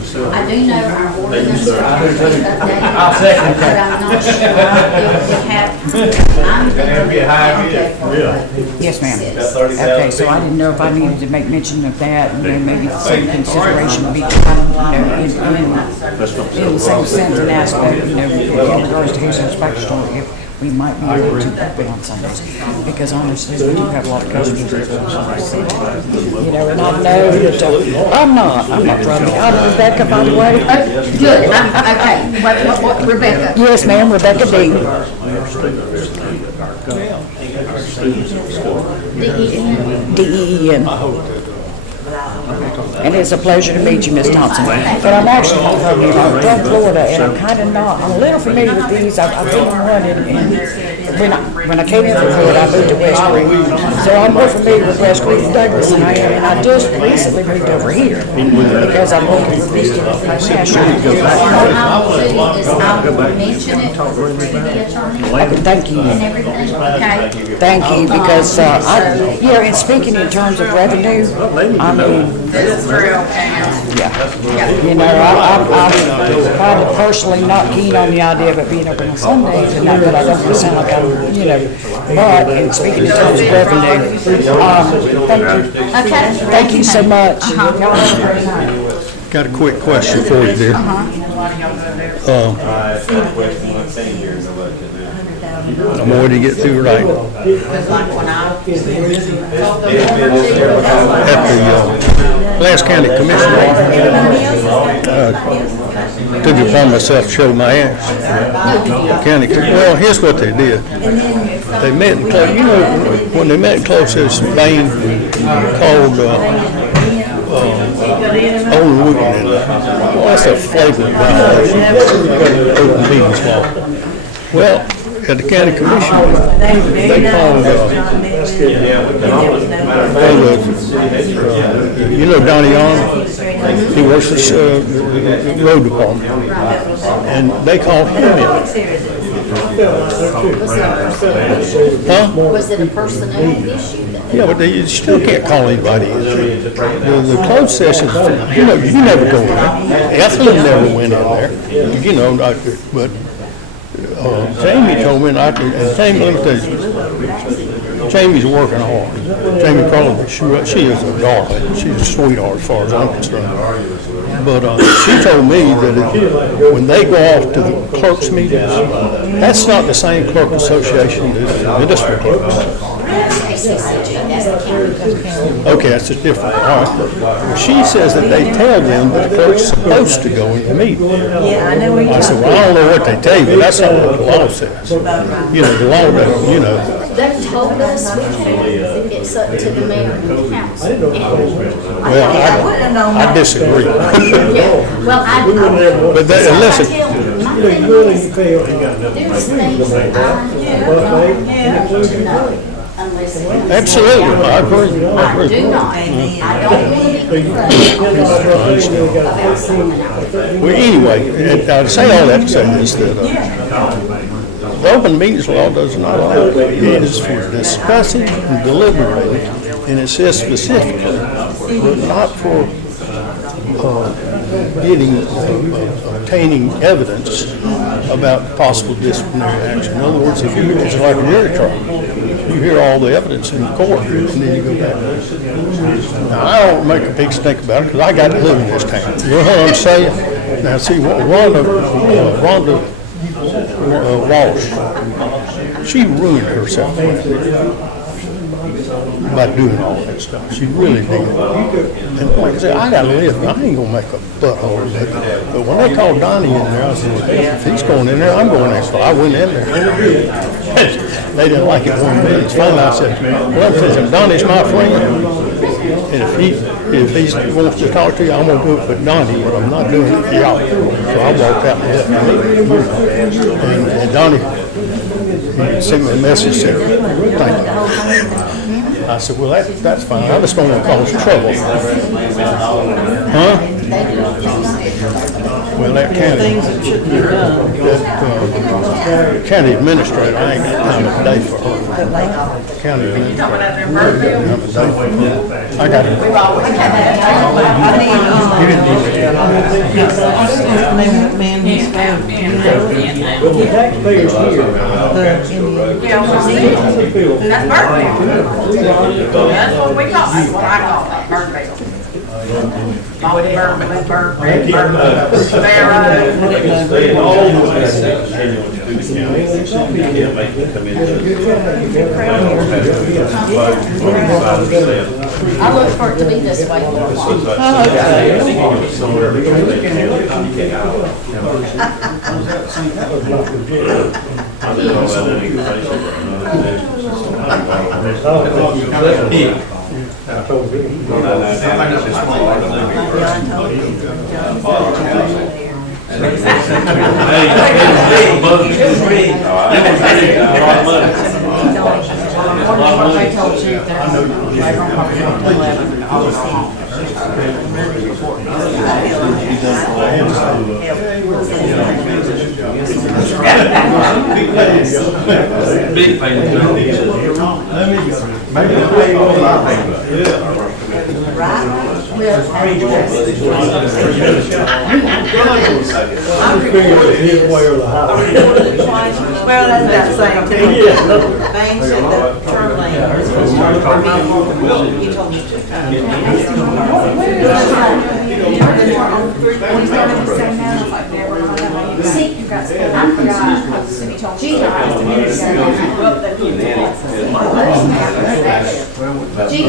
sure. I do know our ordinance is updated, but I'm not sure if we have, I'm thinking. Yes, ma'am. Okay, so I didn't know if I needed to make mention of that, and then maybe the same consideration would be, in the same sense and aspect, in regards to his inspection store, if we might be able to open on Sundays. Because honestly, we do have a lot of customers that go on Sundays. And I know that, I'm not running. I'm Rebecca, by the way. Good, okay, what, Rebecca? Yes, ma'am, Rebecca Dean. D-E-E-N. And it's a pleasure to meet you, Miss Thompson. But I'm actually from Florida, and I'm kind of not, I'm a little familiar with these. I've been on one, and when I came in from Florida, I moved to West Creek. So I'm more familiar with West Creek and Douglas than I am, and I just recently moved over here because I'm looking for Mr. National. What I will do is I will mention it to the city attorney. Thank you. And everything, okay? Thank you, because, and speaking in terms of revenue, I mean, I'm probably personally not keen on the idea of it being open on Sundays, and not that I don't want to sound like I'm, but in speaking in terms of revenue, thank you. Okay. Thank you so much. Got a quick question for you there. I'm ready to get through right. At the last county commission took it upon myself to show my ass. Well, here's what they did. They met in close, when they met in close Spain, called Old Wooten. Well, that's a flagrant violation. Open meetings law. Well, at the county commission, they called, Donnie Arnold, he works at the road department, and they called him in. Huh? Was it a personnel issue? Yeah, but you still can't call anybody in. The closed sessions, you never go in there. Ethelyn never went in there, but Jamie told me, and Jamie, let me tell you, Jamie's working hard. Jamie Crawley, she is a darling. She's a sweetheart as far as I'm concerned. But she told me that when they go off to the clerks' meetings, that's not the same clerk association as the district clerks. Okay, that's a different, all right. Well, she says that they tell them that the clerk's supposed to go in the meeting. Yeah, I know. I said, well, I don't know what they tell you, but that's not what the law says. The law doesn't, They told us we can, it's up to the mayor and the council. well, I disagree. Yeah, well, But listen, there's things that I don't to know unless. absolutely, I agree. I do not. I don't want to be confronted about something else. Well, anyway, to say all that to say this, that the open meetings law does not allow it. It is for discussing and deliberating, and it says specifically, but not for obtaining evidence about possible disciplinary action. In other words, if it's like a jury trial, you hear all the evidence in court, and then you go back. Now, I don't make a big stink about it, because I got to live in this town. You know what I'm saying? Now, see, Rhonda Walsh, she ruined herself. about doing all that stuff. She really did. And like I said, I gotta live. I ain't gonna make a butthole of it. But when they called Donnie in there, I said, if he's going in there, I'm going in. So I went in there. They didn't like it one bit. It's finally I said, well, if Donnie's my friend, and if he wants to talk to you, I'm gonna do it for Donnie, but I'm not doing it for y'all. So I walked out and left. And Donnie sent me a message, said, thank you. I said, well, that's fine. I was going to cause trouble. Huh? Well, that county administrator, I ain't got time today for her. County administrator. I got it. That's what we call, that's what I call that, burn bill. I look for it to be this way for a Big fan. Well, that's that same thing. Bang said the turn lane. He told me 2 times. See, I forgot. Gee,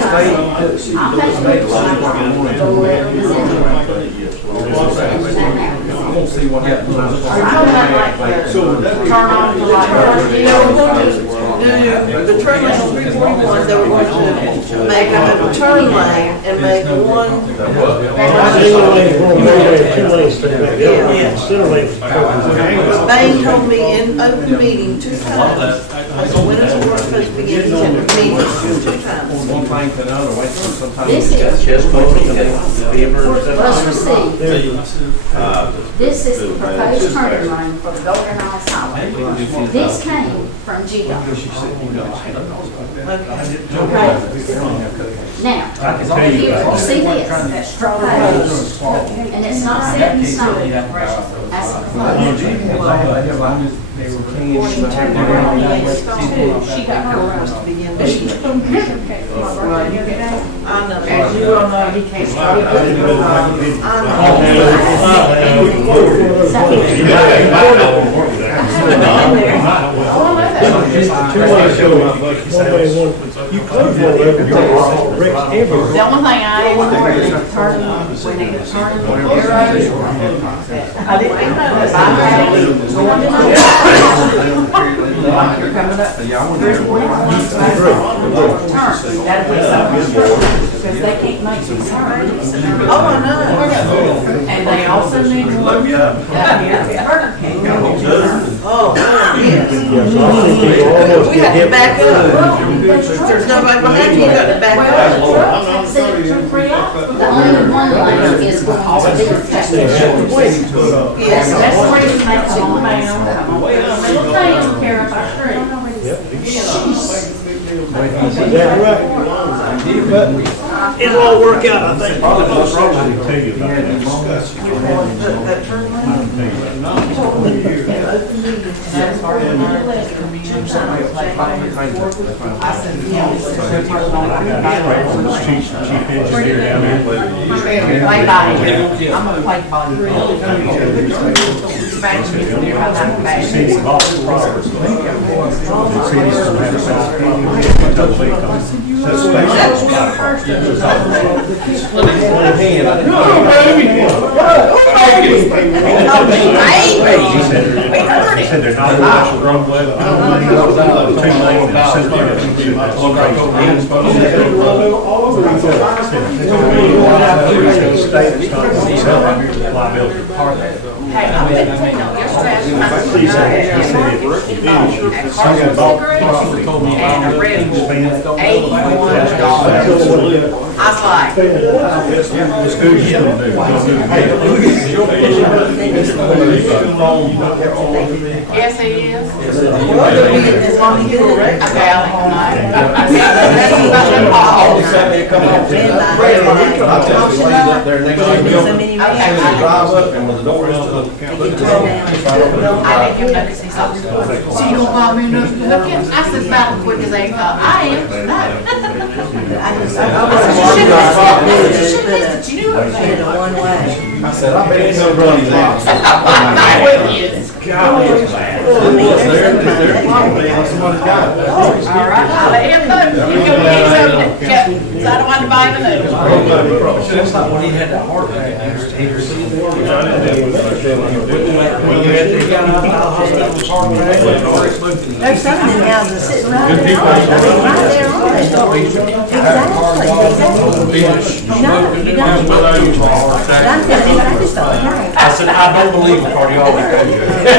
I'll pay I'm gonna see what happens. Turn on the light. You know, we're going to do the turn lane on 341, they were going to make a turn lane and make one. But Bang told me in open meeting 2 times. When is the work supposed to begin? He said meetings 2 times. One thing to another, wait till sometimes. This is, let's receive. This is the proposed turning lane for the Golden Isles Highway. This came from GDOT. Okay. Now, if you see this, proposed, and it's not set in stone, that's proposed. She turned around and she got her arms to begin with. I know. As you well know, he can't start. The only thing I am worried is turning, we need to turn the arrows. I didn't know this. You're coming up. That'll be something, because they can't make some turns. Oh, I know. And they also need one down here at Burger King. Oh, yes. We have to back up. There's nobody behind you, you got to back up. The only one lane is going to be protected. Yes, That's the reason they come down. Little thing, care if I tree. It'll all work out, I think. I'm gonna play body. He said there's not much wrong with it. Hey, I'm going to tell you, and a red bull, $81. I was like, yes, he is. Okay, I'll I didn't give notice, he said, so you gonna buy me enough to look at? I said, about as quick as they thought, I am, no. You shouldn't have said, you knew it. I said, I bet it's gonna run his ass. All right, I'll let him know. You go get something, so I don't want to buy the noodles. When he had that heart attack, he received the There's some of them houses sitting right there, right there on it. I said, I don't believe a cardiologist.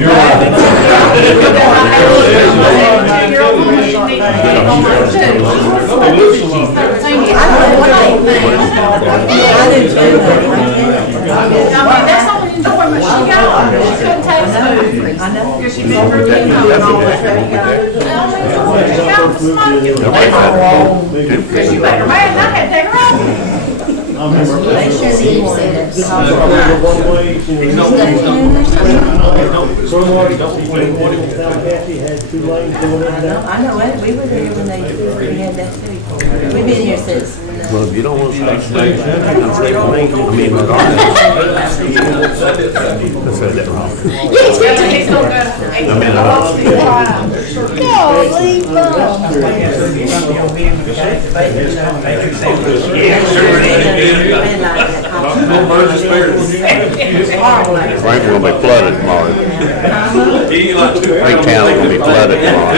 You're That's all the enjoyment she got. She couldn't taste food. Because she'd been through chemo and all that. She got the smoking. Because she made her mad and I had to take her home. I know it, we were there when they had that too. We've been here since. Well, if you don't want to stay, stay. I mean, I said that wrong. He's so good. Frank will be flooded tomorrow. Frank Town will be flooded tomorrow.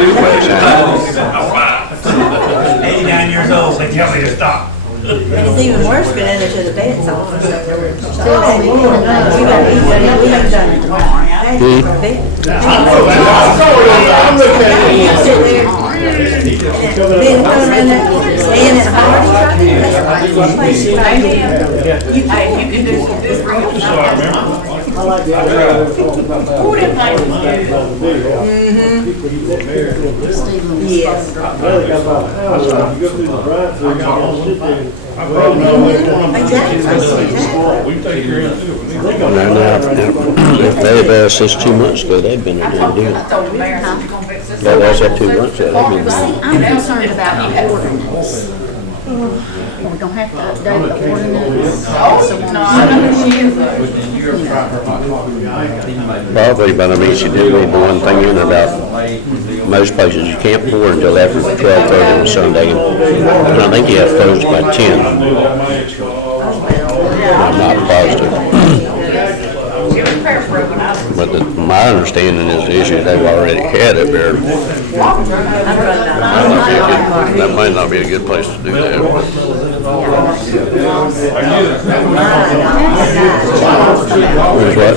89 years old, they tell me to stop. It's even worse going in to the vet's office. You can do this. I like the idea of yes. If they had asked us 2 months ago, they'd been a done deal. I told the mayor, I said, you're gonna fix this. Yeah, that's that 2 months ago, they'd been See, done. I'm concerned about the ordinance. We're gonna have to update the ordinance. Oh, no, I know who she is though. Probably, but I mean, she did leave the one thing in about most places you can't pour until after 12:30 on Sunday. And I think you have closed by 10. I'm not positive. But my understanding is the issue they've already had it there. That might not be a good place to do that. Who's what?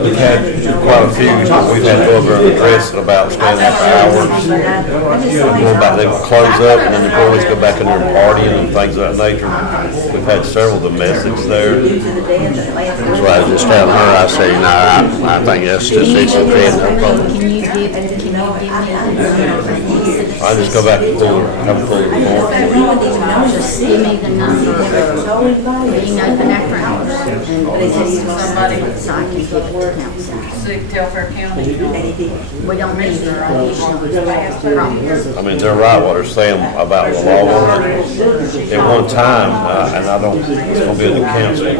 We've had quite a few, we've had to go over and address about standing for hours. More about them close up and then the boys go back in there and partying and things of that nature. We've had several domestics there. That's why I was just telling her, I say, no, I think that's just, it's okay. Can you give me the I just go back and pull, have a pull report. Just give me the number of being open after hours, and so I can give it to council. Telfair County. We don't need additional problems. I mean, they're right what they're saying about the law on it. At one time, and I don't, it's gonna be a new council,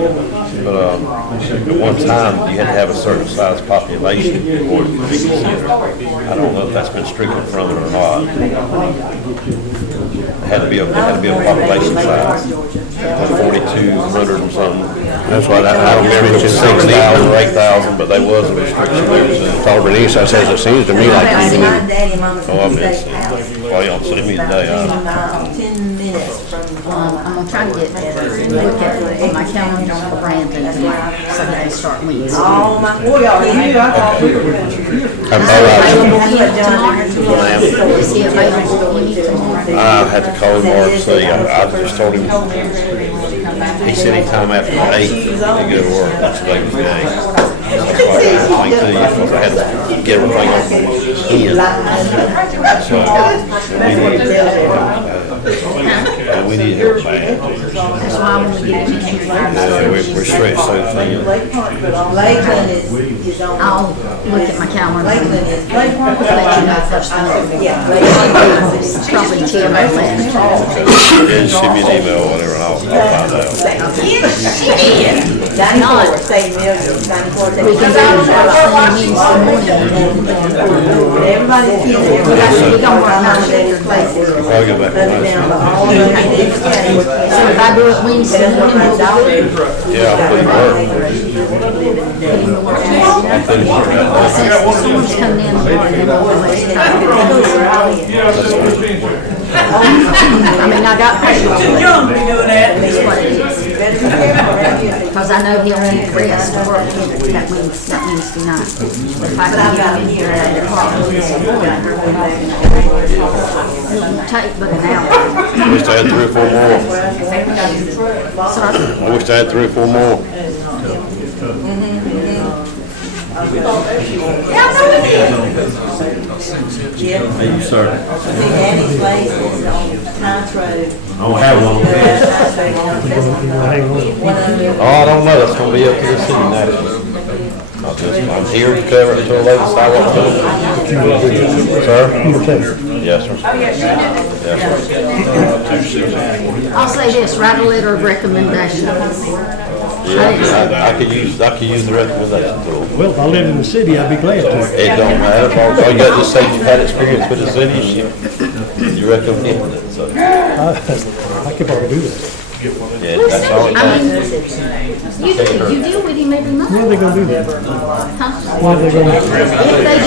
but, at one time, you had to have a certain size population before it could be considered. I don't know if that's been stricken from it or not. It had to be a population size, 4,200 and something. That's why I don't remember if it's 6,000 or 8,000, but there was a restriction. Told Bernice, I says, it seems to me like even Oh, I've been seeing, well, y'all see me today, 10 minutes from, I'm gonna try to get, look at my calendar for Brandon, so he can start Wednesday. Oh, my boy, y'all knew, I thought we were gonna be Tomorrow? Is he available any tomorrow? I had to call him Mark, say, I just told him, he said anytime after 8, he go to work, that's the day of the game. That's why I had to think to you, because I had to get everything in. So, we need help bad. That's why I want to get it in. We're stretched so thin. Lakeland is on. I'll look at my calendar. Lakeland is, Let you know first thing. yeah. Probably 10 left. Then shoot me an email or whatever, and I'll find out. Ninety-four, state million, 94, We can do it about Wednesday morning. everybody's kids, everybody's. We don't work nine places. I'll get back to So if I do it Wednesday morning, we'll do it. Yeah, I'll put it to work. I'll put it to work. Someone's coming in the morning. I mean, I got patience. Too young to be doing that. That's what it is. Because I know he'll need rest to work that Wednesday night. If I can get him in here at 8 o'clock, it won't take but an hour. I wish I had 3 or 4 more. Sorry. I wish I had 3 or 4 more. Hey, you, sir. Danny's place is on Times Road. I don't have one. Oh, I don't know, that's gonna be up to the city naturally. I'm here to cover it until 11, sidewalk to. Sir? Yes, sir. Yes, sir. I'll say this, write a letter of recommendation. Yeah, I could use the recommendation tool. Well, if I lived in the city, I'd be glad to. It don't matter, all you gotta just say you've had experience with the city, you recommend it, so. I could probably do that. Yeah, that's all it I takes. mean, you deal with him every month. When are they gonna do that? Huh? When are they gonna? If they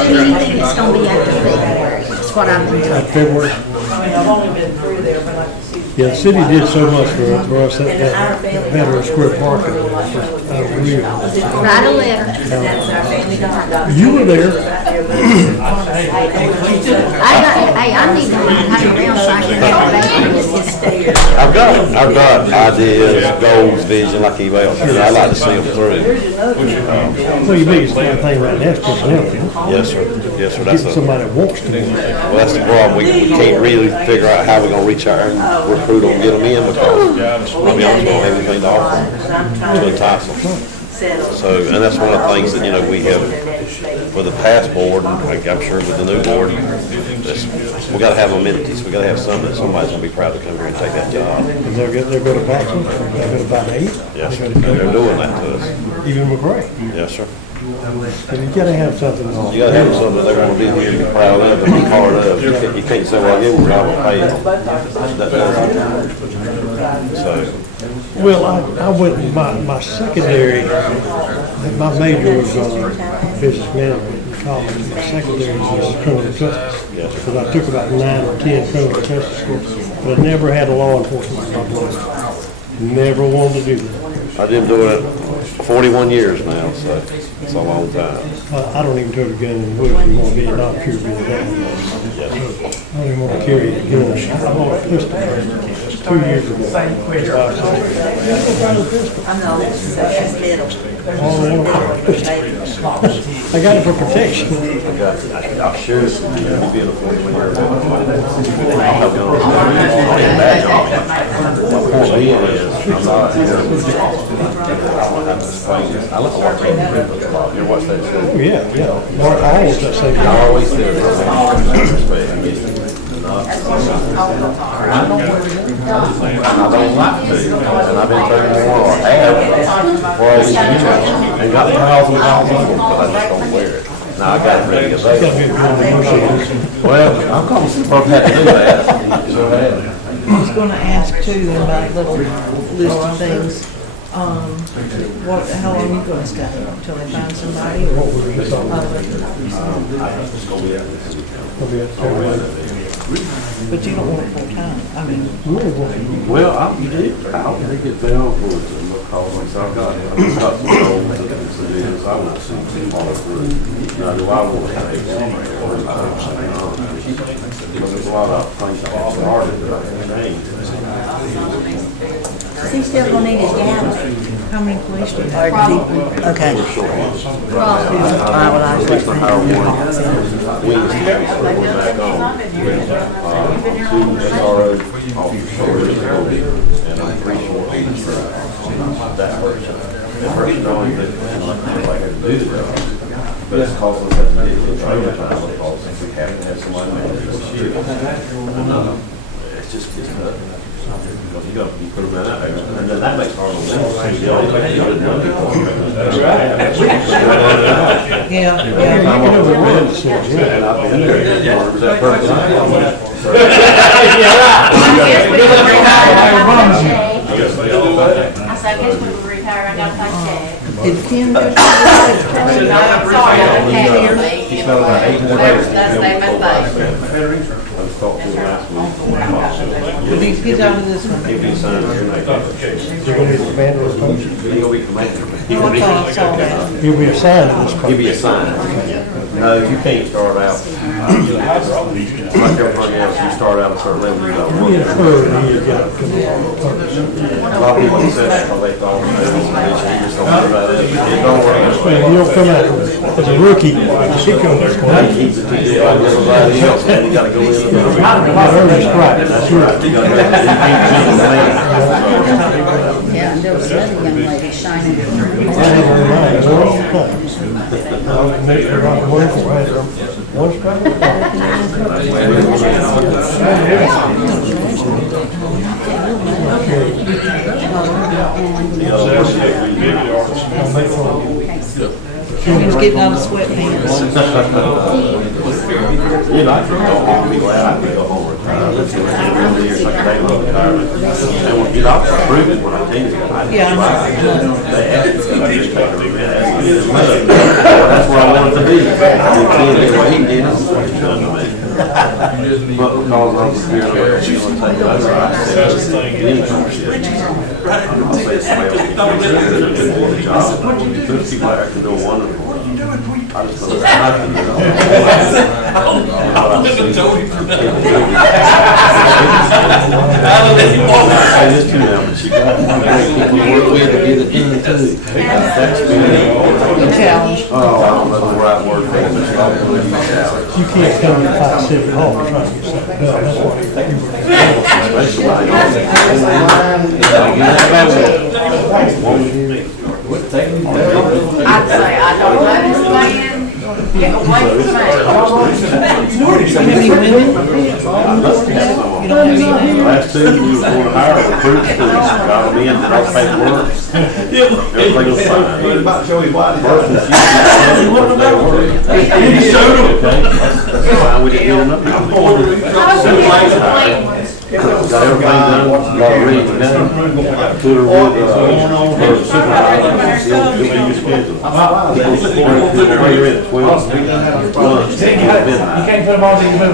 do anything, it's gonna be after February. That's what I've been told. February? I mean, I've only been through there, but I can see. Yeah, the city did so much for us, that Veteran Square Parking. Write a letter. You were there. I need to hang around so I can get back. I've got ideas, goals, vision, like anybody else, I like to see them through. Well, your biggest thing right now is personnel. Yes, sir, yes, sir, Getting somebody that wants to do it. well, that's the problem, we can't really figure out how we're gonna reach our recruit them, get them in, because, I'll be honest, we don't have anything to offer to entice them. So, and that's one of the things that, we have, with the past board, and I'm sure with the new board, we gotta have amenities, we gotta have something that somebody's gonna be proud to come here and take that job. They're going to Paxton, they're going to Bite to Eat. Yes, sir, they're doing that to us. Even McRae. Yes, sir. And you gotta have something. You gotta have something that they're gonna be here and be proud of and be part of. You can't say, well, I give them a job, I'll pay them. That doesn't. So, Well, I went, my secondary, my major was business management in college. My secondary was criminal justice. yes, sir. Because I took about 9 or 10 criminal justice courses, but I never had a law enforcement population. Never wanted to do that. I've been doing it 41 years now, so it's a long time. I don't even tote a gun in the woods anymore, being not pure being that. Yes, sir. I don't even want to carry a gun. I want a pistol. 2 years ago. Same question. I'm the oldest, so she's middle. I got it for protection. I'm sure it's going to be beautiful when you're my point being is, I'm not, I look at what they do, you watch that show. Yeah. Mark always does say I always do. Respect. I don't like to, and I've been through more, or have, for all these years, and got miles and miles of them, but I just don't wear it. Now, I got it ready to go. Well, I'm calling some folks had to do that. So bad. I was gonna ask too, about a little list of things. How long are you gonna stay until they find somebody? But you don't want it full time, I mean. Well, I think it down for it, because I've got some goals that I want to see them all through. Now, do I want to have there's a lot of things I have started that I can change. Is he still gonna need his gavel? How many police do you have? Okay. I was fixing to hire one wings carry back on. Two SRO officers, and I'm 3 short officers. That person. That person knowing that I had to do the job. But it's causing us to get the training time because we have to have somebody manage the shift. It's just nothing. You put them in that, and then that makes Arnold That's right. Yeah. And I've been there. That person. I said, I guess we will retire, I got to take care. Did Kim go to the I'm sorry, I can't hear me. That's the name of the But he's out of this one. He'll be signed here next. You're gonna be the commander of the post? He'll be commander. I thought I saw that. You'll be assigned to this post. He'll be assigned. No, you can't start out. Like everybody else, you start out at a certain level, you got one. You got to come A lot of people said that because they thought, you just don't do that. It don't work. You don't come out as a rookie, she comes. He keeps it like everybody else, and you gotta go in and do it. That's right. That's right. You gotta Yeah, and there was another young lady shining. One strike. He was getting out of sweatpants. You know, I could go home, be glad I could go home retire. Let's get really years like they love retirement. And when you get off, I prove it when I tell you. Yeah, I know. They ask me, just take a minute. That's where I wanted to be. You can't get what he did, that's what he's done to me. But because I was here, she's going to take it over. I said, you need to shit. I'll say it's somebody else can do a good job. There's people out there can do a wonderful job. I just don't know how to do it. I just do that, but she got people to work with to get it in too. That's good. Challenge. Oh, I don't know the right word for it, but it's not really a challenge. You can't come and fight City Hall and try to get something done. That's what Especially when I don't. I'd say, I don't know this man, get away from me. You don't have any women? You don't have any women? Last two, we were going to hire a recruit students, got them in, did all the paperwork. Everything was fine. Person, she showed them. That's fine, we didn't get enough. Got everything done, got it ready to go. Put her with, her supervisor, she'll be your schedule. You're in at 12, lunch, midnight. You can't put them all together.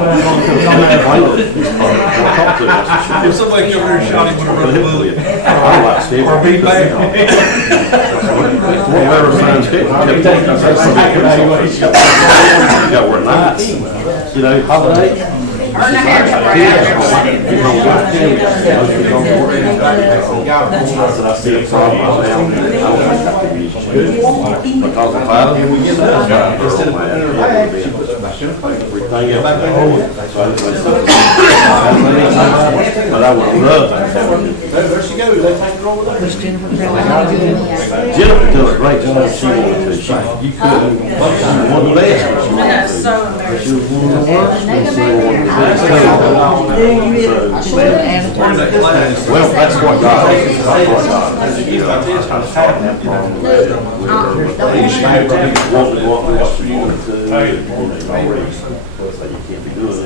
Talk to us. If somebody come here and shot him with a rubber bullet. I like Steve. Or be back. Whoever signs schedule, you got to work nights, you know, holiday. I see a problem right now. Because if I don't get that, everything else. But I would love to have it. Where's Jennifer Crowley? Jennifer does a great job. She wanted to. You could. One of the best. She was one of the worst. Well, that's what God is. That's what God is. You know, I'm having that problem with what you want to do. You can't be doing this.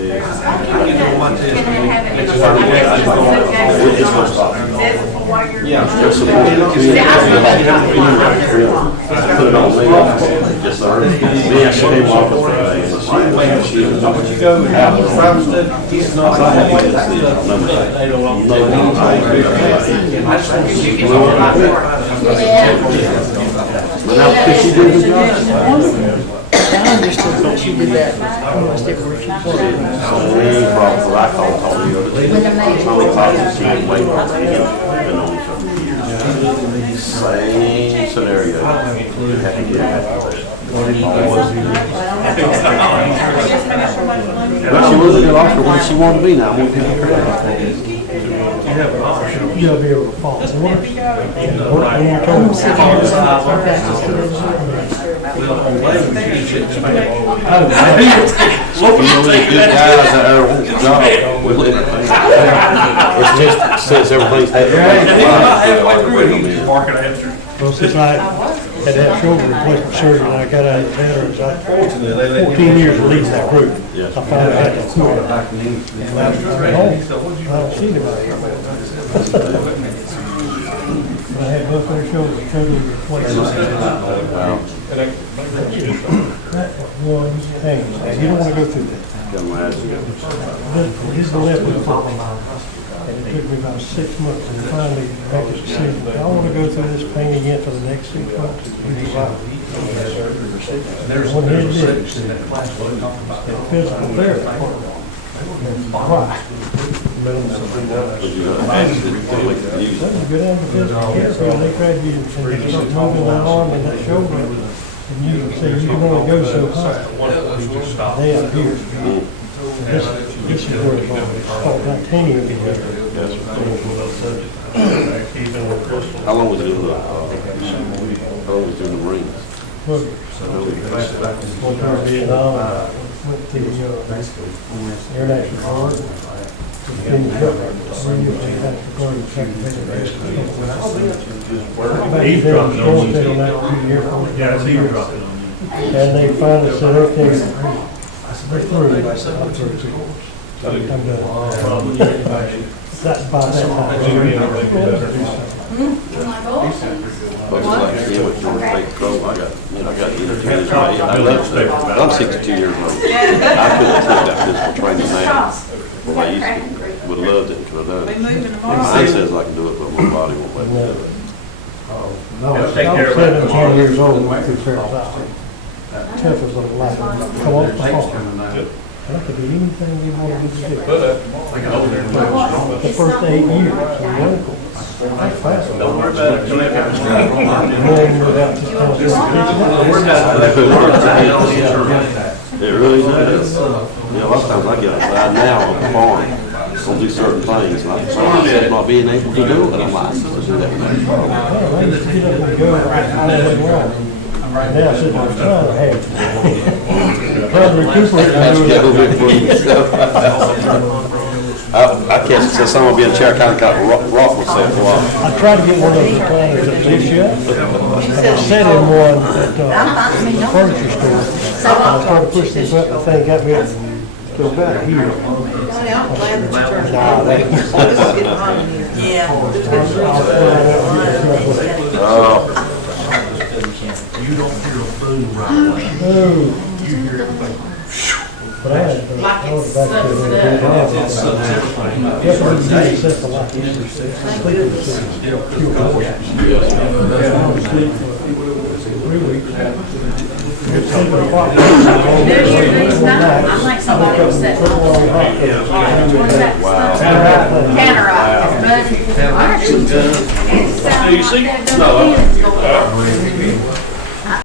Yeah. Just put it on me. Just then she came off with you go have he's not but now, could she do the job? I understood that she did that almost everywhere she was. So any problems that I called Tony the other day, Tony called and she was waiting on him. Been on for years. Same scenario. You have to get that. Well, she wasn't going to offer what she wanted to be now. I'm going to give her credit. You gotta be able to follow orders. It just says everything's Well, since I had to have shoulder replacement surgery, and I got out of veterans, I 14 years to lead that group. I finally had to quit. And I was home. I don't see anybody. I had both their shoulders totally replaced. That one thing, and you don't want to go through that. His left was falling. And it took me about 6 months to finally make a decision. I want to go through this pain again for the next 6 months. There's one head did. Physical therapy. Why? Go down to physical therapy, and they tried to use, and they start moving that arm and that shoulder, and you can say you can only go so high. They up here. This is where it's called titanium. How long was it in the, Marines? Went to Vietnam, went to the International Guard. In the truck, back there, on that 2 year. Yeah, it's eavesdropping. And they finally said, okay, we're through. I'm done. That's by that time. I'm 62 years old. I couldn't take that physical training now. Well, I used to. Would have loved it and could have done it. Mine says I can do it, but my body won't let me do it. I was 17 years old and went through Fairfield. Tough as a life. Come off the hall. I could do anything you wanted to do. The first 8 years. That's fast. Don't worry about it. It really does. You know, a lot of times I get outside now on the farm, I'll do certain things, and I'm not being able to do it, and I'm like, let's do that. Now, since I'm trying to have, trying to recuperate. I catch, so someone will be in a chair, kind of got rock myself for a while. I tried to get one of those recliners at Alicia, and I sat in one at the furniture store. I started pushing the button, the thing got me up to about here. I'm glad that you turned it on. This is getting hot in here. You don't hear a boom right away. You hear everything. Like it's sucks I'm like somebody who's sitting on the what's that stuff? Tannerite. Do you see? No.